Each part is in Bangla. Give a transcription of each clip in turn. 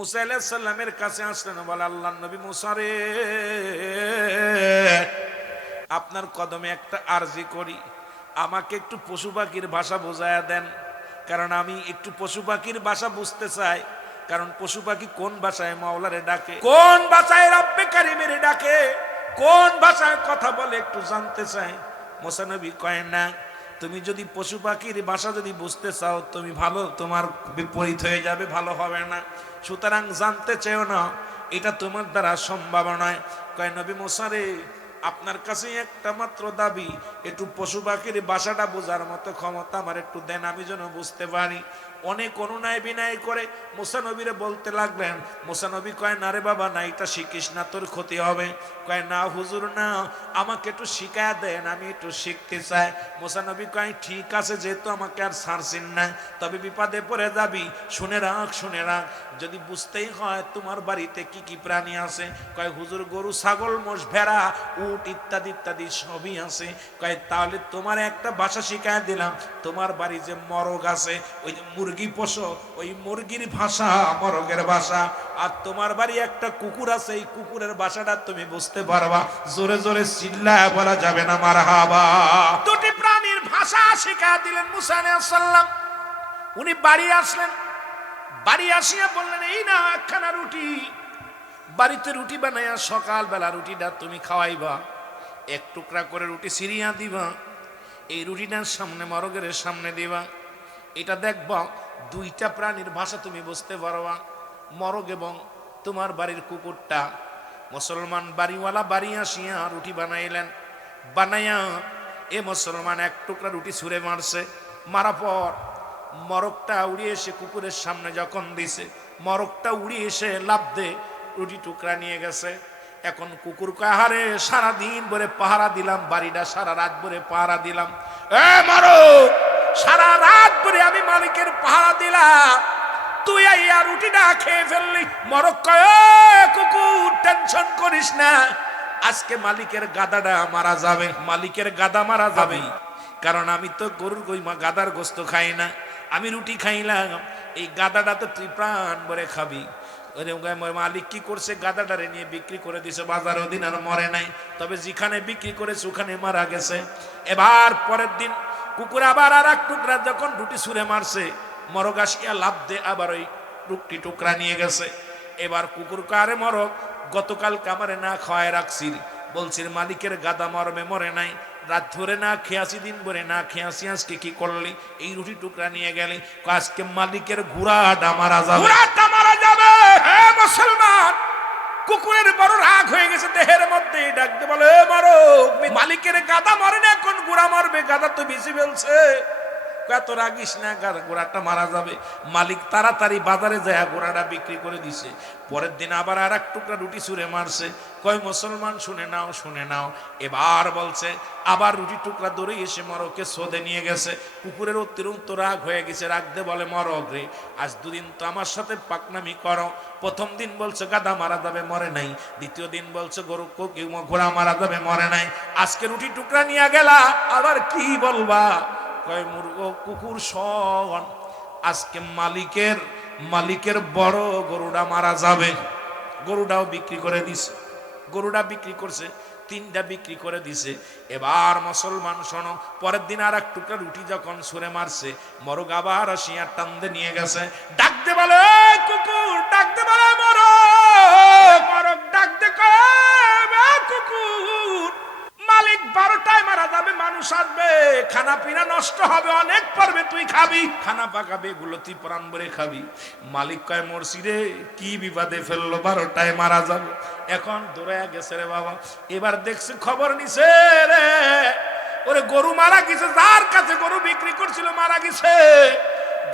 মুসা আলাইহিস সালামের কাছে আসলেন, বলে আল্লাহর নবী মুসা রে, আপনার কদমে একটা আরজি করি, আমাকে একটু পশু পাখির ভাষা বোঝায়া দেন, কারণ আমি একটু পশু পাখির ভাষা বুঝতে চাই। কারণ পশু পাখি কোন ভাষায় মাওলারে ডাকে, কোন ভাষায় রব্বে কারিমের ডাকে, কোন ভাষায় কথা বলে একটু জানতে চাই। মুসা নবী কয় না, তুমি যদি পশু পাখির ভাষা যদি বুঝতে চাও তুমি ভালো, তোমার বিপরীত হয়ে যাবে, ভালো হবে না। সুতরাং জানতে চেও না, এটা তোমার দ্বারা সম্ভব নয়। কয় নবী মুসা রে, আপনার কাছে একটা মাত্র দাবি, একটু পশু পাখির ভাষাটা বোঝার মতো ক্ষমতা আমার একটু দেন, আমি যেন বুঝতে পারি। অনেক অনুনয় বিনয় করে মুসা নবীরে বলতে লাগলেন। মুসা নবী কয় না রে বাবা, না এটা শিখিস না, তোর ক্ষতি হবে। কয় না হুজুর না, আমাকে একটু শিখায়া দেন, আমি একটু শিখতে চাই। মুসা নবী কয় ঠিক আছে, যেহেতু আমাকে আর ছাড়ছেন না, তবে বিপদে পড়ে যাবি, শুনে রাখ শুনে রাখ, যদি বুঝতেই হয় তোমার বাড়িতে কি কি প্রাণী আছে। কয় হুজুর গরু ছাগল মোষ ভেড়া উট ইত্যাদি ইত্যাদি সবই আছে। কয় তাহলে তোমার একটা ভাষা শিখায় দিলাম, তোমার বাড়ি যে মরগ আছে, ওই যে মুরগি পোষো, ওই মুরগির ভাষা মরগের ভাষা। আর তোমার বাড়ি একটা কুকুর আছে, এই কুকুরের ভাষাটা তুমি বুঝতে পারবা। জোরে জোরে চিল্লায় বলা যাবে না মারহাবা। দুটি প্রাণীর ভাষা শিখায় দিলেন মুসা আলাইহিস সালাম। উনি বাড়ি আসলেন, বাড়ি আসিয়া বললেন এই না একখানা রুটি, বাড়িতে রুটি বানাইয়া সকালবেলা রুটিটা তুমি খাওয়াইবা, এক টুকরা করে রুটি সিরিয়া দিবা, এই রুটিটার সামনে মরগের সামনে দিবা। এটা দেখবা দুইটা প্রাণীর ভাষা তুমি বুঝতে পারবা, মরগ এবং তোমার বাড়ির কুকুরটা। মুসলমান বাড়িওয়ালা বাড়ি আসিয়া রুটি বানাইলেন, বানাইয়া এ মুসলমান এক টুকরা রুটি ছুঁড়ে মারছে। মারা পর মরগটা উড়িয়ে এসে কুকুরের সামনে যখন দিছে, মরগটা উড়িয়ে এসে লাফ দে রুটি টুকরা নিয়ে গেছে। এখন কুকুর কয় হারে সারাদিন ভরে পাহারা দিলাম, বাড়িটা সারা রাত ভরে পাহারা দিলাম, এ মরগ সারা রাত ভরে আমি মালিকের পাহারা দিলাম, তুই আইয়া রুটিটা খেয়ে ফেললি। মরগ কয় কুকুর টেনশন করিস না, আজকে মালিকের গাদাটা মারা যাবে, মালিকের গাদা মারা যাবে, কারণ আমি তো গরুর গাদার গোস্ত খাই না, আমি রুটি খাইলাম, এই গাদাটা তো তুই প্রাণ ভরে খাবি। মালিক কি করছে, গাদাটারে নিয়ে বিক্রি করে দিছে বাজারে, ওদিন আর মরে নাই, তবে যেখানে বিক্রি করেছে ওখানে মারা গেছে। এবার পরের দিন কুকুর আবার আর এক টুকরা যখন রুটি ছুঁড়ে মারছে, মরগ আসিয়া লাভ দে আবার ওই রুটি টুকরা নিয়ে গেছে। এবার কুকুর কারে মরগ গতকাল কামারে না খাওয়ায় রাখছি, বলছির মালিকের গাদা মরমে মরে নাই, রাত ধরে না খেয়াছি, দিন ভরে না খেয়াছি, আজকে কি করলি, এই রুটি টুকরা নিয়ে গেলি, আজকে মালিকের ঘোড়াটা মারা যাবে, ঘোড়াটা মারা যাবে। হে মুসলমান, কুকুরের বড় রাগ হয়ে গেছে দেহের মধ্যে, ডাকতে বলে মরগ মালিকের গাদা মরে না, এখন ঘোড়া মারবে, গাদা তো বেশি ফেলছে, এত রাগিস না, ঘোড়াটা মারা যাবে। মালিক তাড়াতাড়ি বাজারে যায় ঘোড়াটা বিক্রি করে দিছে। পরের দিন আবার আর এক টুকরা রুটি ছুঁড়ে মারছে। কয় মুসলমান শুনে নাও শুনে নাও, এবার বলছে আবার রুটি টুকরা দৌড়ে এসে মরগকে সোদে নিয়ে গেছে। কুকুরের অতিরিক্ত রাগ হয়ে গেছে, রাগতে বলে মরগ রে, আজ দুদিন তো আমার সাথে পাকনামি করো, প্রথম দিন বলছে গাদা মারা যাবে, মরে নাই, দ্বিতীয় দিন বলছে গরু ঘোড়া মারা যাবে, মরে নাই, আজকে রুটি টুকরা নিয়ে গেলা, আবার কি বলবা। কয় কুকুর শোন, আজকে মালিকের বড় গরুটা মারা যাবে। গরুটাও বিক্রি করে দিছে, গরুটা বিক্রি করছে, তিনটা বিক্রি করে দিছে। এবার মুসলমান শোনো, পরের দিন আর এক টুকরা রুটি যখন ছুঁড়ে মারছে, মরগ আবার আসিয়া টান্দে নিয়ে গেছে, ডাকতে বলে কুকুর, ডাকতে বলে মরগ, মরগ ডাকতে কয় কুকুর, মালিক 12টায় মারা যাবে, মানুষ আসবে, খানা পিনা নষ্ট হবে, অনেক পড়বে, তুই খাবি, খানা পাকাবে, এগুলো তুই প্রাণ ভরে খাবি। মালিক কয় মরছি রে, কি বিপদে ফেললো, 12টায় মারা যাবে। এখন দৌড়ে গেছে রে বাবা, এবার দেখছে খবর নিছে রে, ওরে গরু মারা গেছে, যার কাছে গরু বিক্রি করছিল মারা গেছে,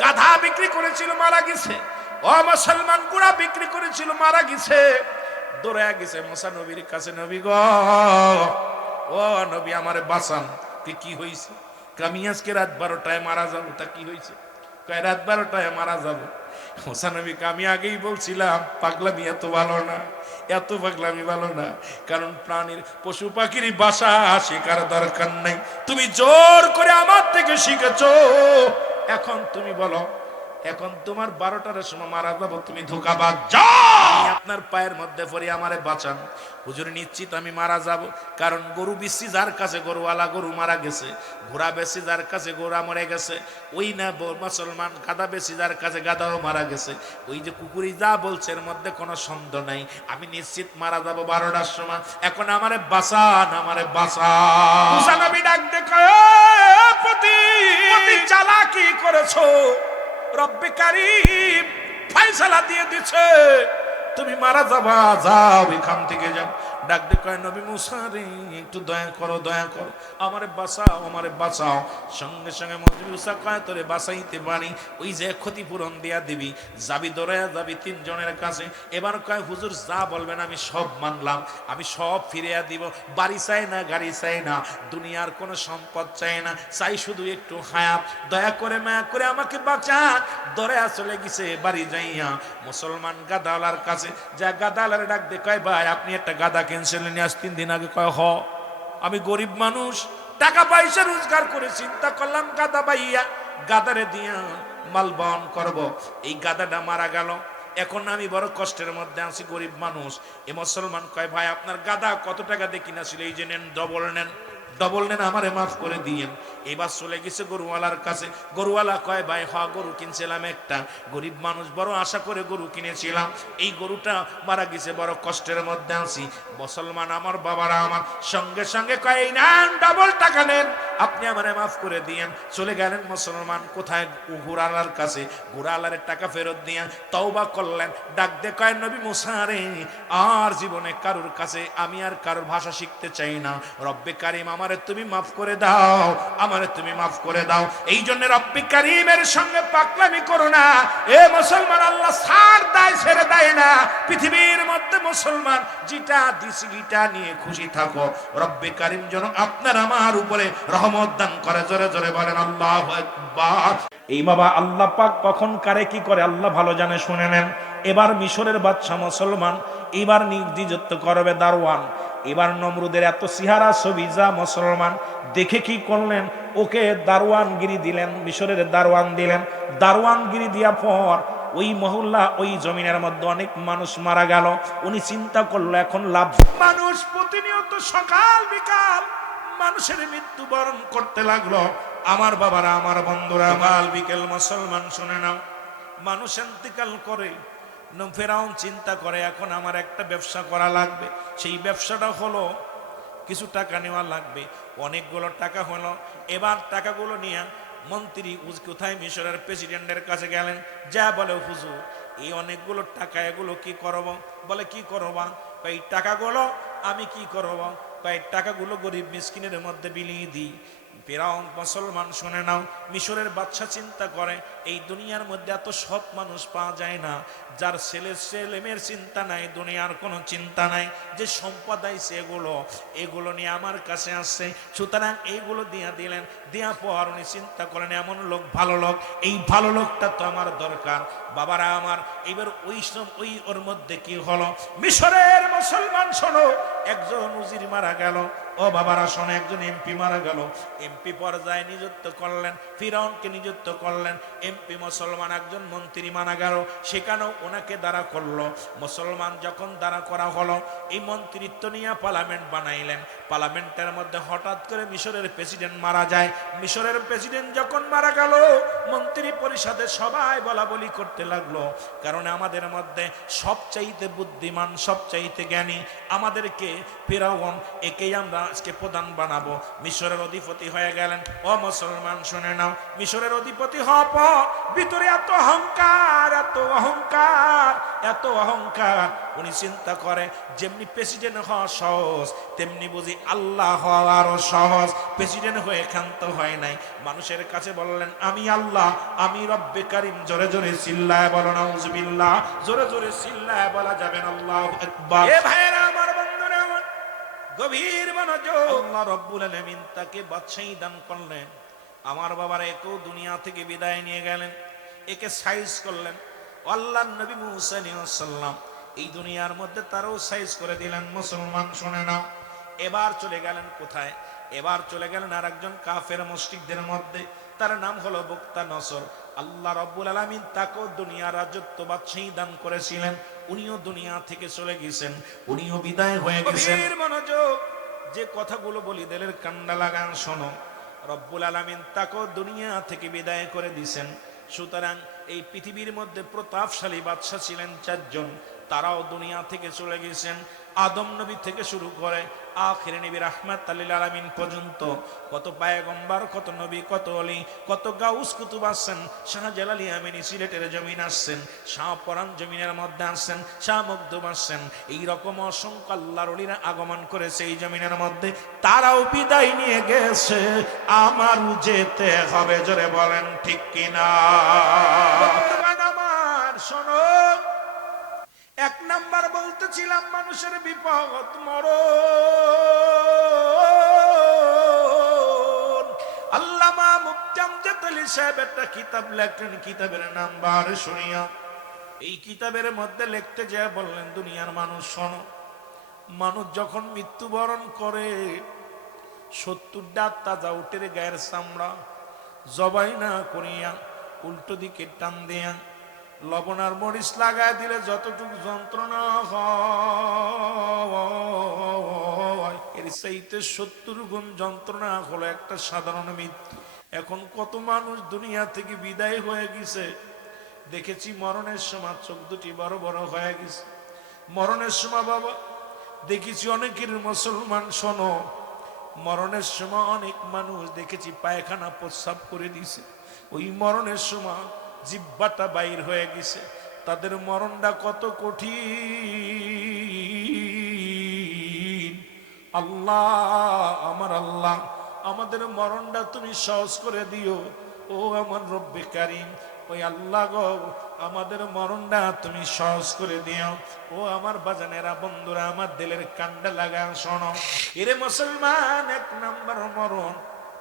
গাধা বিক্রি করেছিল মারা গেছে, ও মুসলমান গুড়া বিক্রি করেছিল মারা গেছে। দৌড়ে গেছে মুসা নবীর কাছে, নবী গো, ও নবী আমারে বাঁচান, কি হয়েছে? আমি আজকে রাত 12টায় মারা যাবো। তা কি হয়েছে? কয় রাত 12টায় মারা যাবো। মুসা নবীকে আমি আগেই বলছিলাম পাগলামি এত ভালো না, এত পাগলামি ভালো না, কারণ প্রাণীর পশু পাখির ভাষা শেখার দরকার নেই, তুমি জোর করে আমার থেকে শিখেছো, এখন তুমি বলো এখন তোমার 12টার সময় মারা যাবো, তুমি ধোঁকাবাজ, যাও আপনার পায়ের মধ্যে পড়ে আমারে বাঁচান। হুজুর নিশ্চিত আমি মারা যাব, কারণ গরু বিসি যার কাছে গরুওয়ালা গরু মারা গেছে, ঘোড়া বেশি যার কাছে ঘোড়া মরে গেছে, ওই না মুসলমান গাদা বেশি যার কাছে গাদাও মারা গেছে, ওই যে কুকুরি যা বলছে এর মধ্যে কোনো সন্দেহ নাই, আমি নিশ্চিত মারা যাব 12টার সময়, এখন আমারে বাঁচান, আমারে বাঁচান। মুসা নবী ডাক দেখো, পতি চালাকি করেছো, রব্বে কারীম ফয়সালা দিয়ে দিছে, তুমি মারা যাবা, যাও এখান থেকে যাও। ডাক দে কয় নবী মুসা রে, একটু দয়া করো, দয়া করো, আমারে বাঁচাও, আমারে বাঁচাও। সঙ্গে সঙ্গে মুসা কয় তোরে বাঁচাইতে পারি, ওই যে ক্ষতিপূরণ দিয়া দিবি, যাবি দৌড়াইয়া যাবি 3 জনের কাছে। এবার কয় হুজুর যা বলবেন আমি সব মানলাম, আমি সব ফিরিয়া দিব, বাড়ি চাই না, গাড়ি চাই না, দুনিয়ার কোনো সম্পদ চাই না, চাই শুধু একটু হায়াত, দয়া করে মায়া করে আমাকে বাঁচান। দৌড়াইয়া চলে গেছে বাড়ি যাইয়া মুসলমান গাদাওয়ালার কাছে, যা গাদাওয়ালার ডাক দে কয় ভাই আপনি একটা গাদা ক্যান্সেল নিয়ে 3 দিন আগে। কয় হ, আমি গরিব মানুষ, টাকা পয়সা রোজগার করে চিন্তা করলাম গাদা পাইয়া গাদারে দিয়া মাল বহন করব, এই গাদাটা মারা গেল, এখন আমি বড় কষ্টের মধ্যে আছি, গরিব মানুষ। এ মুসলমান কয় ভাই আপনার গাদা কত টাকা দিয়ে কিনা ছিল, এই যে নেন, ডবল নেন, ডবল নেন, আমারে মাফ করে দিয়েন। এবার চলে গেছে গরুওয়ালার কাছে, গরুওয়ালা কয় ভাই হ, গরু কিনছিলাম একটা, গরিব মানুষ বড় আশা করে গরু কিনেছিলাম, এই গরুটা মারা গেছে, বড় কষ্টের মধ্যে আছি। মুসলমান আমার বাবারা আমার সঙ্গে সঙ্গে কয় এই নেন, ডবল টাকা নেন, আপনি আমারে মাফ করে দিয়েন। চলে গেলেন মুসলমান কোথায়, ঘোড়াওয়ালার কাছে, ঘোড়াওয়ালার টাকা ফেরত দিয়ে তওবা করলেন। ডাক দে কয় নবী মুসা রে, আর জীবনে কারোর কাছে আমি আর কারোর ভাষা শিখতে চাই না, রব্বে কারীম আমারে তুমি মাফ করে দাও, আমারে তুমি মাফ করে দাও। এই জন্য রব্বে কারীমের সঙ্গে পাকলামি করো না। এ মুসলমান, আল্লাহ ছাড় দেয়, ছেড়ে দেয় না, পৃথিবীর মধ্যে মুসলমান যেটা দিছি এটা নিয়ে খুশি থাকো, রব্বে কারীম যেন আপনার আমার উপরে রহমত দান করে। জোরে জোরে বলেন আল্লাহু আকবার। এই বাবা আল্লাহ পাক কখন কারে কি করে আল্লাহ ভালো জানে, শুনে নেন। এবার মিশরের বাদশা মুসলমান, এবার নিযুক্ত করবে দারওয়ান। এবার নমরুদের এত সিহারা ছবি যা মুসলমান দেখে কি করলেন, ওকে দারওয়ানগিরি দিলেন, মিশরের দারওয়ান দিলেন। দারওয়ানগিরি দিয়া পর ওই মহল্লা, ওই জমিনের মধ্যে অনেক মানুষ মারা গেল। উনি চিন্তা করলো এখন লাভ, মানুষ প্রতিনিয়ত সকাল বিকাল মানুষের মৃত্যুবরণ করতে লাগলো। আমার বাবারা, আমার বন্ধুরা, সকাল বিকেল মুসলমান শুনে নাও, মানুষ ইন্তেকাল করে। ফেরাউন চিন্তা করে এখন আমার একটা ব্যবসা করা লাগবে, সেই ব্যবসাটা হলো কিছু টাকা নেওয়া লাগবে। অনেকগুলো টাকা হলো, এবার টাকাগুলো নিয়ে মন্ত্রী কোথায়, মিশরের প্রেসিডেন্টের কাছে গেলেন, যা বলে হুজুর এই অনেকগুলো টাকা, এগুলো কি করব? বলে কি করবা? এই টাকাগুলো আমি কি করব? এই টাকাগুলো গরিব মিসকিনের মধ্যে বিলিয়ে দিই। ফেরাউন মুসলমান শুনে নাও, মিশরের বাদশা চিন্তা করে এই দুনিয়ার মধ্যে এত সৎ মানুষ পাওয়া যায় না, যার ছেলেমেয়ের চিন্তা নাই, দুনিয়ার কোনো চিন্তা নাই, যে সম্পদ আইছে এগুলো নিয়ে আমার কাছে আসছে, সুতরাং এইগুলো দিয়া দিলেন। দেওয়া পর উনি চিন্তা করেন এমন লোক, ভালো লোক, এই ভালো লোকটা তো আমার দরকার। বাবারা আমার, এবার ওই ওর মধ্যে কি হলো, মিশরের মুসলমান শোনো, একজন উজির মারা গেল। ও বাবারা শোনো, একজন এমপি মারা গেল। এমপি পর্যায়ে নিযুক্ত করলেন, ফিরাউনকে নিযুক্ত করলেন এমপি। মুসলমান একজন মন্ত্রী মারা গেল, সেখানেও ওনাকে দাঁড়া করলো। মুসলমান যখন দাঁড়া করা হলো, এই মন্ত্রিত্ব নিয়ে পার্লামেন্ট বানাইলেন। পার্লামেন্টের মধ্যে হঠাৎ করে মিশরের প্রেসিডেন্ট মারা যায়। মিশরের প্রেসিডেন্ট যখন মারা গেল, মন্ত্রী পরিষদে সবাই বলা বলি করতে লাগলো, কারণ আমাদের মধ্যে সবচাইতে বুদ্ধিমান, সবচাইতে জ্ঞানী আমাদেরকে ফিরাউন, একেই আমরা আজকে প্রধান বানাবো। মিশরের অধিপতি হয়ে গেলেন। ও মুসলমান শুনে নাও, মিশরের অধিপতি হওয়ার পর ভিতরে এত অহংকার, এত অহংকার, এত অহংকার, উনি চিন্তা করে যেমনি প্রেসিডেন্ট হওয়া সহজ, তেমনি বুঝি আল্লাহ হওয়া আরো সহজ। প্রেসিডেন্ট হয়ে ক্ষান্ত হয় নাই, মানুষের কাছে বললেন আমি আল্লাহ, আমি রব্বে কারীম। জোরে জোরে চিল্লায় বলো নাউজুবিল্লাহ, জোরে জোরে চিল্লায় বলা যাবে না আল্লাহু আকবার। এ ভাইরা আমার, বন্ধুরা আমার, গভীর মনোযোগ। আল্লাহ রব্বুল আলামিন তাকে বাদশাহী দান করলেন। আমার বাবার একেও দুনিয়া থেকে বিদায় নিয়ে গেলেন, একে সাইজ করলেন। আল্লাহর নবী মুসা আলাইহিস সালাম এই দুনিয়ার মধ্যে তারও সাইজ করে দিলেন। মুসলমান শুনে নাও, এবার চলে গেলেন কোথায়? এবার চলে গেলেন আর একজন কাফের মুশরিকদের মধ্যে। তার নাম হলো বক্তা নসর। আল্লাহ রাব্বুল আলামিন তাকে দুনিয়ার রাজত্ব বাদশাহী দান করেছিলেন। উনিও দুনিয়া থেকে চলে গেছেন, উনিও বিদায় হয়ে গেছেন। মনোযোগ, যে কথাগুলো বলি দিলের কান্ডা লাগান শোনো। রব্বুল আলামিন তাকে দুনিয়া থেকে বিদায় করে দিয়েছেন। সুতরাং এই পৃথিবীর মধ্যে প্রতাপশালী বাদশা ছিলেন চারজন, তারাও দুনিয়া থেকে চলে গেছেন। আদম নবী থেকে শুরু করে আখির নবী রাহমাতুল লিল আলামিন পর্যন্ত কত পয়গম্বর, কত নবী, কত ওলি, কত গাউস কুতুব আসছেন। শাহজালাল আমিনী সিলেটের জমিন আসছেন, শাহপরান জমিনের মধ্যে আসছেন, শাহ মখদুম আসছেন। এইরকম অসংখ্য আল্লাহর ওলিরা আগমন করেছে এই জমিনের মধ্যে। তারাও বিদায় নিয়ে গেছে, আমারও যেতে হবে। জোরে বলেন ঠিক কিনা? আমার শোনো, এক নাম্বার বলতেছিলাম মানুষের বিপদ মরণ। আল্লামা মুফতি আমজাদ আলী সাহেব একটা কিতাব লেখলেন, কিতাবের নাম্বার শুনিয়া। এই কিতাবের মধ্যে লিখতে যায় বললেন, দুনিয়ার মানুষ শোনো, মানুষ যখন মৃত্যুবরণ করে 70টা তাজা উটের গায়ের চামড়া জবাই না করিয়া উল্টো দিকে টান দিয়া লবণ আর মরিচ লাগায় দিলে যতটুকু যন্ত্রণা হয়, এর চাইতে 70 গুণ যন্ত্রণা হলো একটা সাধারণ মৃত্যু। এখন কত মানুষ দুনিয়া থেকে বিদায় হয়ে গেছে, দেখেছি মরণের সময় চোখ দুটি বড় বড় হয়ে গেছে। মরণের সময় বাবা দেখেছি অনেকের, মুসলমান শোনো, মরণের সময় অনেক মানুষ দেখেছি পায়খানা প্রস্রাব করে দিছে। ওই মরণের সময় জিহ্বাটা বাইর হয়ে গেছে। তাদের মরণটা কত কঠিন। আল্লাহ, আমার আল্লাহ, আমাদের মরণটা তুমি সহজ করে দিও। ও আমার রব্বে কারীম, ওই আল্লাহ গো, আমাদের মরণটা তুমি সহজ করে দিও। ও আমার বাজানেরা, বন্ধুরা, আমার দিলের কান্ডা লাগা শোনো। এরে মুসলমান, এক নাম্বার মরণ,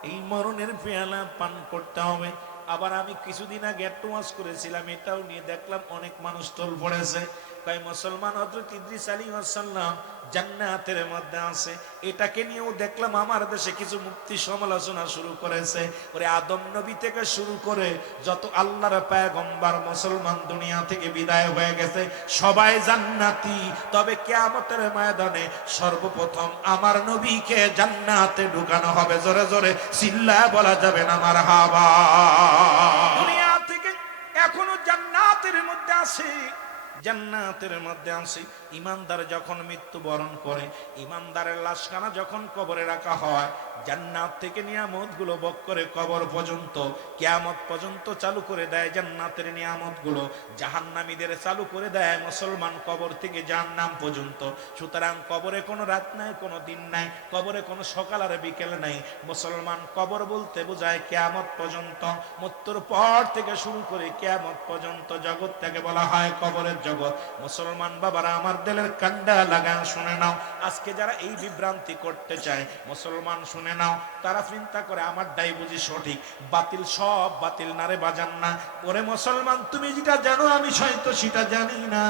এই মরণের পেয়ালা পান করতে হবে। আবার আমি কিছুদিন আগে একটা ওয়াজ করেছিলাম, এটাও নিয়ে দেখলাম অনেক মানুষ তোল পড়েছে। কয় মুসলমান হযরত ইদ্রিস আলাইহিস সালাম জান্নাতের মধ্যে আছে। এটাকে নিয়েও দেখলাম আমার দেশে কিছু মুফতি সমালোচনা শুরু করেছে। ওরে আদম নবী থেকে শুরু করে যত আল্লাহর পয়গম্বর মুসলমান দুনিয়া থেকে বিদায় হয়ে গেছে, সবাই জান্নাতি। তবে কিয়ামতের ময়দানে সর্বপ্রথম আমার নবীকে জান্নাতে ঢুকানো হবে। জোরে জোরে চিল্লায় বলা যাবে না মারহাবা। দুনিয়া থেকে এখনো জান্নাতের মধ্যে আছে, জান্নাতের মধ্যে আছে। ইমানদার যখন মৃত্যুবরণ করে, ইমানদারের লাশখানা যখন কবরে রাখা হয়, জান্নাত থেকে নিয়ামত গুলো বক করে কবর পর্যন্ত, কিয়ামত পর্যন্ত চালু করে দেয় জান্নাতের নিয়ামত গুলো। জাহান্নামীদের চালু করে দেয় মুসলমান কবর থেকে জাহান্নাম পর্যন্ত। সুতরাং কবরে কোনো রাত নাই, কোনো দিন নাই, কবরে কোনো সকাল আর বিকেল নাই। মুসলমান কবর বলতে বোঝায় কিয়ামত পর্যন্ত। মৃত্যুর পর থেকে শুরু করে কিয়ামত পর্যন্ত জগৎটাকে বলা হয় কবরের জগৎ। মুসলমান বাবারা, আমার দিলের কান্ডা লাগান শুনে নাও। আজকে যারা এই বিভ্রান্তি করতে চায়, মুসলমান শুনে নাও, তারা চিন্তা করে আমারটাই বুঝি সঠিক, বাতিল সব বাতিল না রে বাজান না। ওরে মুসলমান, তুমি যেটা জানো আমি হয়তো সেটা জানি না,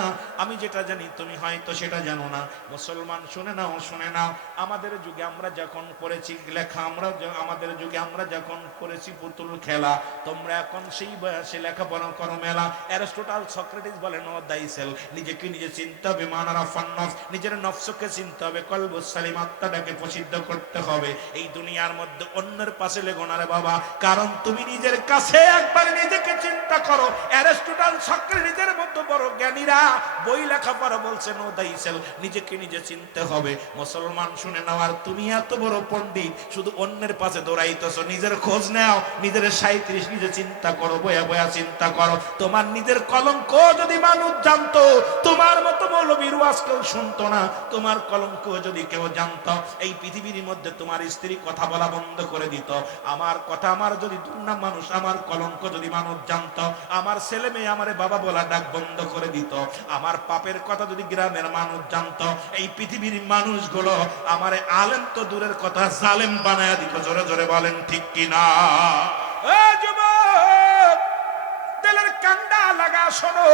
আমি যেটা জানি তুমি হয়তো সেটা জানো না। মুসলমান শুনে নাও, শুনে নাও, আমাদের যুগে আমরা যখন করেছি লেখা, আমাদের যুগে আমরা যখন করেছি পুতুল খেলা, তোমরা এখন সেই বয়সে লেখাপড়া করো মেলা। অ্যারিস্টটল, সক্রেটিস বলে নো দাইসেল, নিজেকে নিজে চিনতে হবে, মানারা ফান্নস, নিজের নফসকে চিনতে হবে, কলবুস সালিম, আত্মাটাকে প্রসিদ্ধ করতে হবে। এই দুনিয়ার মধ্যে অন্যের পাশে লেগো না রে বাবা, কারণ তুমি নিজের কাছে একবার নিজেকে চিন্তা করো। অ্যারিস্টটল, সক্রেটিসের মতো বড় জ্ঞানীরা বই লেখাপড়া বলছে নো দাইসেল, নিজেকে নিজে চিনতে হবে। মুসলমান শুনে নাও, আর তুমি এত বড় পণ্ডিত, শুধু অন্যের পাশে দৌড়াইতেছো, নিজের খোঁজ নাও, নিজের 37 নিজে চিন্তা করো, বয়া বয়া চিন্তা করো। তোমার নিজের কলঙ্ক যদি মানুষ জানতো, তোমার মতো মৌলবীর ওয়াজ কেউ শুনতো না। তোমার কলঙ্ক যদি কেউ জানতো, এই পৃথিবীর মধ্যে তোমার স্ত্রী কথা বলা বন্ধ করে দিত। আমার কথা, আমার যদি দুর্নাম মানুষ, আমার কলঙ্ক যদি মানুষ জানতো, আমার ছেলে মেয়ে আমারে বাবা বলা ডাক বন্ধ করে দিত। আমার পাপের কথা যদি গ্রামের মানুষ জানতো, এই পৃথিবীর মানুষগুলো আমারে আলেম তো দূরের কথা জালেম বানায়া দিত। জোরে জোরে বলেন ঠিক কিনা? ও যুবক, দিলের কান্ডা লাগা শোনো।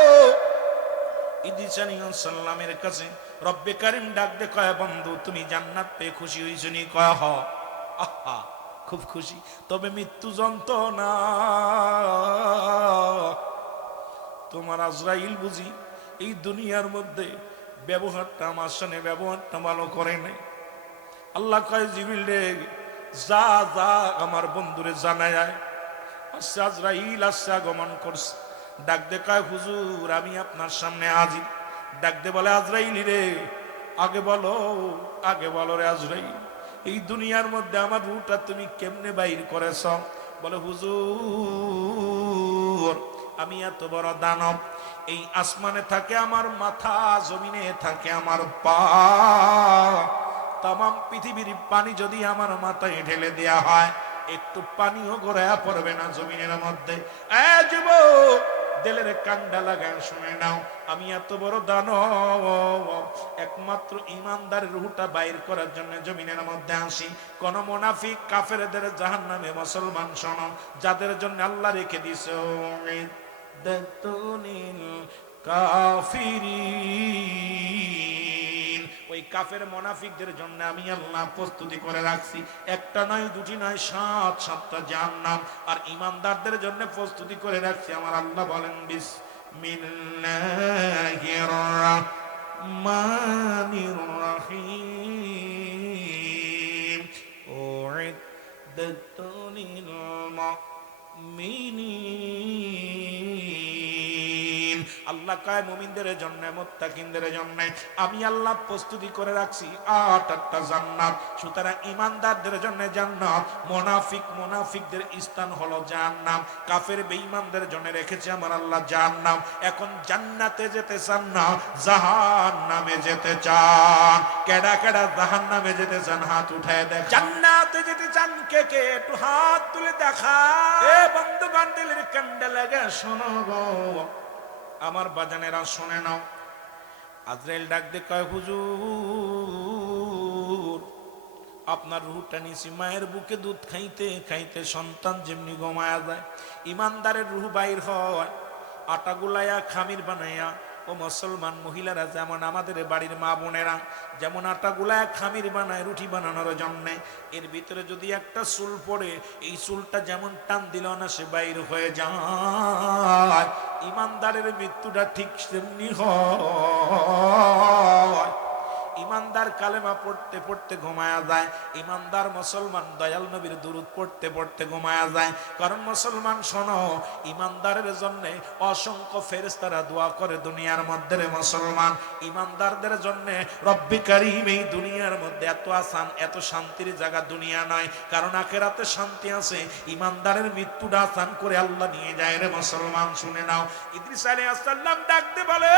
ইদ্রিস আলাইহিস সালামের কাছে রব্বে কারীম ডাক দে, কয় বন্ধু, তুমি জান্নাত পেয়ে খুশি হইছো নি? কয় হ। আহা, খুব খুশি। তবে মৃত্যু যন্ত্রণা, তোমার আজরাইল বুঝি এই দুনিয়ার মধ্যে ব্যবহারটা আমার সামনে ব্যবহারটা ভালো করে নাই। আল্লাহ কয় জিবরিল রে যা যা আমার বন্ধুরে জানায় আচ্ছা আজরাইল আসছে আগমন করছে। ডাক দে কয় হুজুর আমি আপনার সামনে হাজির। ডাক দে বলে আজরাইল রে আগে বলো রে আজরাইল, এই দুনিয়ার মধ্যে আমার রূহটা তুমি কেমনে বাইর করেছ? বলে হুজুর আমি এত বড় দানব, এই আসমানে থাকে আমার মাথা, জমিনে থাকে আমার পা, তাম পৃথিবীর পানি যদি আমার মাথায় ঢেলে দেয়া হয় একটু পানিও গড়ায়া পড়বে না জমিনের মধ্যে। দিলের কান্ডা লাগায় শুনে নাও, আমি এত বড় দানব একমাত্র ইমানদারের রূহটা বাইর করার জন্য জমিনের মধ্যে আসি। কোন মুনাফিক কাফেরদের জাহান্নামে, মুসলমান শোনো যাদের জন্য আল্লাহ রেখে দিছে কাফিরিন, ওই কাফের মুনাফিকদের জন্য আমি আল্লাহ প্রস্তুতি করে রাখছি। একটা নয় দুটি নয় 7-7টা জাহান্নাম। আর ইমানদারদের জন্য প্রস্তুতি করে রাখছি আমার আল্লাহ বলেন বিসমিল্লাহির রাহমানির রাহিম উইদ্দাতু লিল মুমিনিন। আল্লাহ কয় মুমিনদের জন্য, মুত্তাকিনদের জন্য আমি আল্লাহ প্রস্তুতি করে রাখছি 8টা জান্নাত। সুতরাং ইমানদারদের জন্য জান্নাত, মুনাফিকদের স্থান হলো জাহান্নাম, কাফের বেঈমানদের জন্য রেখেছে আমার আল্লাহ জাহান্নাম। এখন জান্নাতে যেতে চান না জাহান্নামে যেতে চান? কেডা কেডা জাহান্নামে যেতে চান হাত উঠায় দেখ। জান্নাতে যেতে চান কে কে একটু হাত তুলে দেখা। এ বন্ধু বান্দিলের কান্ডা লাগা শোনো গো আমার বাজানেরা, শুনে নাও। আজরাইল ডাক দে কয় হুজুর আপনার রূহটা নিছি মায়ের বুকে দুধ খাইতে খাইতে সন্তান যেমনি ঘুমায়া যায়, ইমানদারের রূহ বাইর হয় আটা গুলাইয়া খামির বানাইয়া। ও মুসলমান মহিলারা যেমন আমাদের বাড়ির মা বোনেরা যেমন আটা গুলায় খামির বানায় রুটি বানানোর জন্য, এর ভিতরে যদি একটা চুল পড়ে এই চুলটা যেমন টান দিল না সে বাইর হয়ে যায়, ইমানদারের মৃত্যুটা ঠিক তেমনি হয়। ইমানদার কালেমা পড়তে পড়তে ঘুমায়া যায়, ইমানদার মুসলমান দয়াল নবীর দুরূদ পড়তে পড়তে ঘুমায়া যায়। কারণ মুসলমান শোনো, ইমানদারের জন্য অসংখ্য ফেরেশতারা দোয়া করে দুনিয়ার মধ্যে রে মুসলমান। ইমানদারদের জন্য রব্বি কারীম এই দুনিয়ার মধ্যে এত আসান এত শান্তির জায়গা দুনিয়া নয়, কারণ আখিরাতে শান্তি আছে। ইমানদারের মৃত্যুটা আসান করে আল্লাহ নিয়ে যায় রে মুসলমান, শুনে নাও। ইদ্রিস আলাইহিস সালাম ডাকতে বলে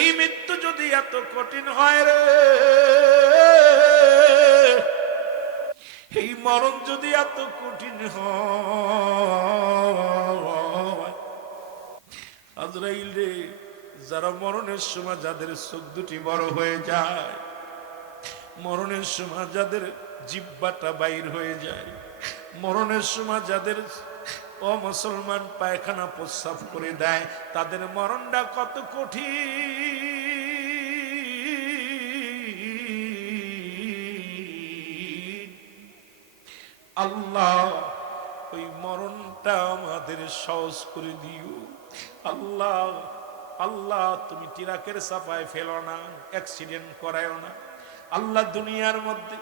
এই মৃত্যু যদি এত কঠিন হয় রে, এই মরণ যদি এত কঠিন হয়, আজরাইল রে যারা মরণের সময় যাদের চোখ দুটি বড় হয়ে যায়, মরণের সময় যাদের জিহ্বাটা বাইর হয়ে যায়, মরণের সময় যাদের ও মুসলমান পায়খানা প্রস্রাব করে দেয়, তাদের মরণটা কত কঠিন। আল্লাহ ওই মরণটা আমাদের সহজ করে দিও। আল্লাহ আল্লাহ তুমি ট্রাকের চাপায় ফেলো না, অ্যাক্সিডেন্ট করায়ও না। আল্লাহ দুনিয়ার মধ্যে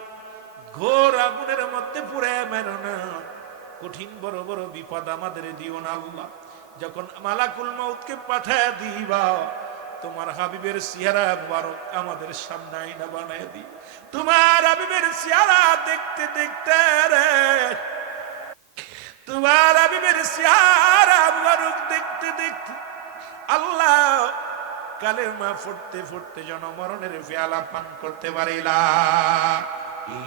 ঘোর আগুনের মধ্যে পুড়ে মেরো না, কঠিন বড় বড় বিপদ আমাদের দিও না আল্লাহ। যখন মালাকুল মউতকে পাঠায় দিবা, তোমার হাবিবের চেহারা মুবারক আমাদের সামনে আয়না বানায় দি। তোমার হাবিবের চেহারা দেখতে দেখতে রে, তোমার হাবিবের চেহারা মুবারক দেখতে দেখতে আল্লাহ কালেমা পড়তে পড়তে যেন মরণের পেয়ালা পান করতে পারি। লা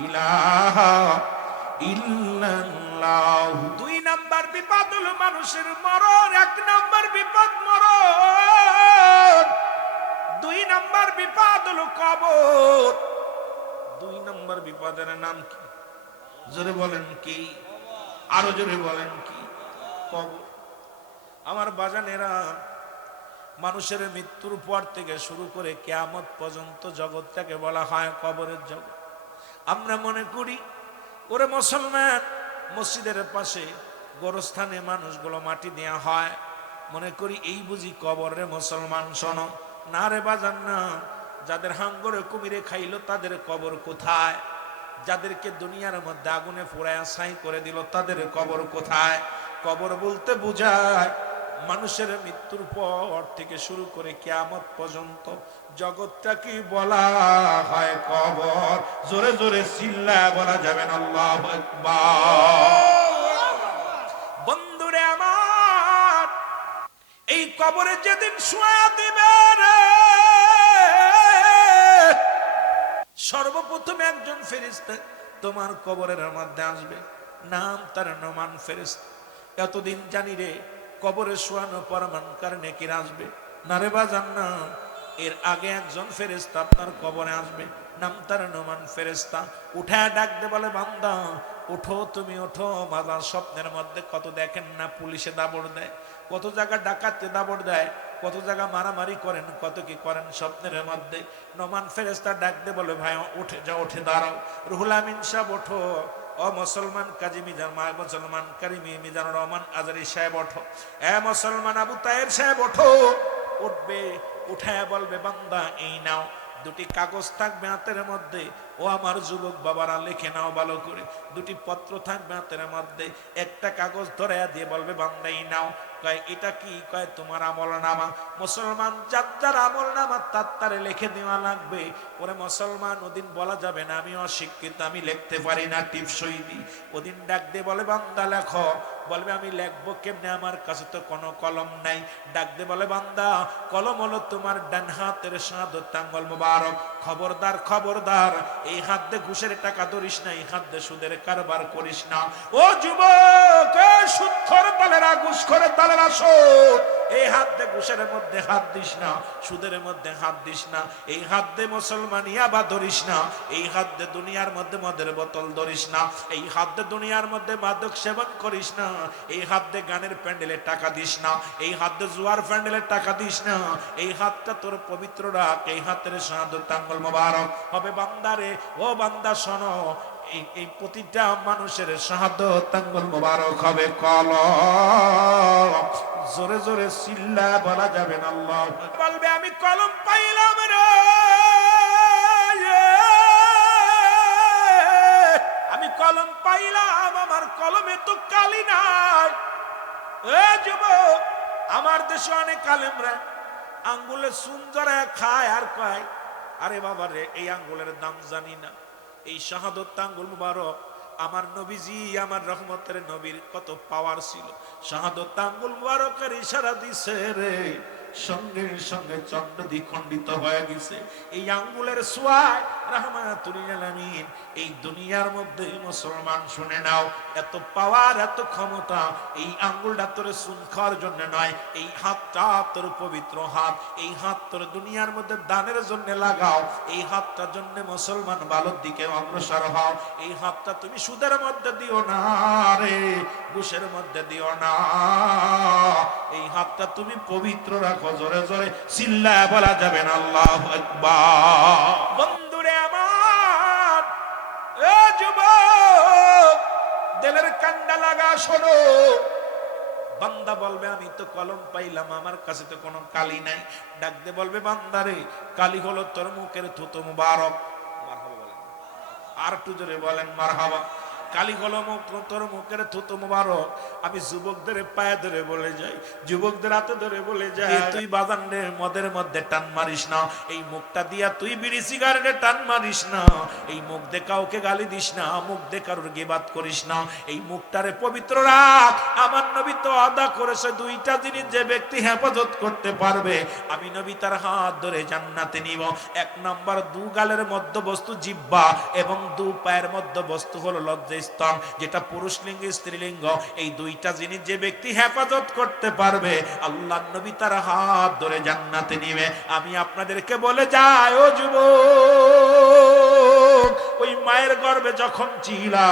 ইলাহা ইল্লাল্লাহ। 2 নাম্বার বিপদ হলো মানুষের মরণ। 1 নাম্বার বিপদ মরণ, 2 নাম্বার বিপদ হলো কবর। 2 নাম্বার বিপদের নাম কি? জোরে বলেন কি? আরো জোরে বলেন কি? কবর। আমার বাজানেরা মানুষের মৃত্যুর পর থেকে শুরু করে কিয়ামত পর্যন্ত জগৎটাকে বলা হয় কবরের জগৎ। আমরা মনে করি ওরে মুসলমান, মসজিদের পাশে গোরস্থানে মানুষগুলো মাটি দেয়া হয়, মনে করি এই বুঝি কবর রে মুসলমান। শোনো না রে বাজান না, যাদের হাঙ্গরে কুমিরে খাইলো তাদের কবর কোথায়? যাদেরকে দুনিয়ার মধ্যে আগুনে পোড়ায় ছাই করে দিল তাদের কবর কোথায়? কবর বলতে বোঝায় মানুষের মৃত্যুর পর থেকে শুরু করে কিয়ামত পর্যন্ত জগৎটাকে বলা হয় কবর। জোরে জোরে চিল্লায় বলা যাবে না আল্লাহু আকবার। বন্ধুরে আমার, এই কবরে যেদিন শোয়া দিবে রে, সর্বপ্রথম একজন ফেরেশতা তোমার কবরের মধ্যে আসবে, নাম তার নোমান ফেরেশতা। এতদিন জানি রে কবরে শোয়ানো পরমানকার নেকির আসবে না রে বাজান না, এর আগে একজন ফেরেশতা আপনার কবরে আসবে, নাম তার নোমান ফেরেশতা। উঠায় ডাক দে বলে বান্দা ওঠো, তুমি ওঠো। মাজার স্বপ্নের মধ্যে কত দেখেন না, পুলিশে দাবড় দেয়, কত জায়গা ডাকাতে দাবড় দেয়, কত জায়গা মারামারি করেন, কত কি করেন স্বপ্নের মধ্যে। নোমান ফেরেশতা ডাক দে বলে ভাই উঠে যাও, উঠে দাঁড়াও। রুহুল আমিন সাহেব ওঠো। ও মুসলমান কাজী মিজান, মা মুসলমান কারিমি মিজানুর রহমান আজহারী সাহেব ওঠো। এ মুসলমান আবু তাহের সাহেব ওঠো। উঠবে, উঠায় বলবে বান্দা এই নাও, দুটি কাগজ থাকবে হাতের মধ্যে। ও আমার যুবক বাবারা লিখে নাও ভালো করে। দুটি পত্র থাকবে হাতের মধ্যে, একটা কাগজ ধরে দিয়ে বলবে বান্দা এই নাও। কয় এটা কি? কয় তোমার আমল নামা। মুসলমান যার যার আমল নামা তার তারে লিখে দেওয়া লাগবে। ওরে মুসলমান ওদিন বলা যাবে না আমি অশিক্ষিত, আমি লিখতে পারি না, টিপসই দিই। ওদিন ডাক দিয়ে বলে বান্দা লেখো। বলবে আমি লিখবো কেমনে, আমার কাছে তো কোনো কলম নাই। ডাক দিয়ে বলে বান্দা কলম হলো তোমার ডান হাতের শাহাদাত আঙ্গুল মুবারক। খবরদার খবরদার, এই হাত দিয়ে ঘুষের টাকা ধরিস না, এই হাত দিয়ে সুদের কারবার করিস না। ও যুবক, সুদখোর দলেরা, ঘুষখোর দলেরা, শোন, এই হাত দিয়ে ঘুষের মধ্যে হাত দিস না, সুদের মধ্যে হাত দিস না। এই হাত দিয়ে মুসলমান ইয়াবা ধরিস না। এই হাত দিয়ে দুনিয়ার মধ্যে মদের বোতল ধরিস না। এই হাত দিয়ে দুনিয়ার মধ্যে মাদক সেবন করিস না। এই হাত দিয়ে গানের প্যান্ডেলে টাকা দিস না। এই হাত দিয়ে জুয়ার প্যান্ডেলে টাকা দিস না। এই হাতটা তোর পবিত্র রাখ। এই হাতের শাহাদাত আঙ্গুল মুবারক হবে বান্দারে। ও বান্দা শোনো, এই প্রতিটা মানুষের শাহাদাত আঙ্গুল মুবারক হবে কলম। জোরে জোরে চিল্লা বলা যাবে না আল্লাহ। বলবে আমি কলম পাইলাম রে, আমি কলম পাইলাম, আমার কলমে তো কালি নাই। এ যুবক, আমার দেশে অনেক আলেমরা আঙ্গুলে চুন জড়ায় খায় আর কয় আরে বাবা রে এই আঙ্গুলের দাম জানি না। এই শাহাদাত আঙ্গুল মুবারক আমার নবীজি, আমার রহমতের নবীর কত পাওয়ার ছিল। শাহাদাত আঙ্গুল মুবারকের ইশারা দিছে রে, সঙ্গে সঙ্গে চন্দ্র দ্বিখণ্ডিত হয়ে গেছে। এই আঙ্গুলের ছোঁয়ায় রাহমাতুল লিল আলামিন এই দুনিয়ার মধ্যে মুসলমান শুনে নাও, এত পাওয়ার এত ক্ষমতা। এই আঙ্গুলটা তোর চুন খাওয়ার জন্য নয়, এই হাতটা তোর পবিত্র হাত। এই হাত তোর দুনিয়ার মধ্যে দানের জন্য লাগাও। এই হাতটার জন্য মুসলমান ভালোর দিকে অগ্রসর হও। এই হাতটা তুমি সুদের মধ্যে দিও না রে, ঘুষের মধ্যে দিও না। এই হাতটা তুমি পবিত্র রাখো। জোরে জোরে চিল্লায় বলা যাবে না আল্লাহু আকবার। বন্ধুরে আমার, এ যুবক, দিলের কান্ডা লাগা শোনো। বান্দা বলবে আমি তো কলম পাইলাম, আমার কাছে তো কোনো কালি নাই। ডাক দে বলবে বান্দারে কালি হলো তোর মুখের থুতু মুবারক। মারহাবা বলেন, আর একটু জোরে বলেন মারহাবা। কালি কলম তোর মুখের থুতু মুবারক। আমি যুবকদের পায়ে ধরে বলে যাই, যুবকদের হাতে ধরে বলে যাই, তুই বাজান রে মদের মধ্যে টান মারিস না। এই মুখটা দিয়া তুই বিড়ি সিগারেটে টান মারিস না। এই মুখ দিয়ে কাউকে গালি দিস না, মুখ দিয়ে কারোর গিবাত করিস না। এই মুখটারে পবিত্র রাখ। আমার নবী তো আদা করেছে দুইটা জিনিস যে ব্যক্তি হেফাজত করতে পারবে আমি নবী তার হাত ধরে জান্নাতে নিব। এক নাম্বার, দু গালের মধ্যবস্তু জিহ্বা এবং দু পায়ের মধ্যবস্তু হলো লজ্জা স্তন, যেটা পুরুষ লিঙ্গ স্ত্রীলিঙ্গ। এই দুইটা জিনিস যে ব্যক্তি হেফাজত করতে পারবে আল্লাহর নবী তার হাত ধরে জান্নাতে নিবে। আমি আপনাদেরকে বলে যাই, ও যুবক, ওই মায়ের গর্ভে যখন ছিলা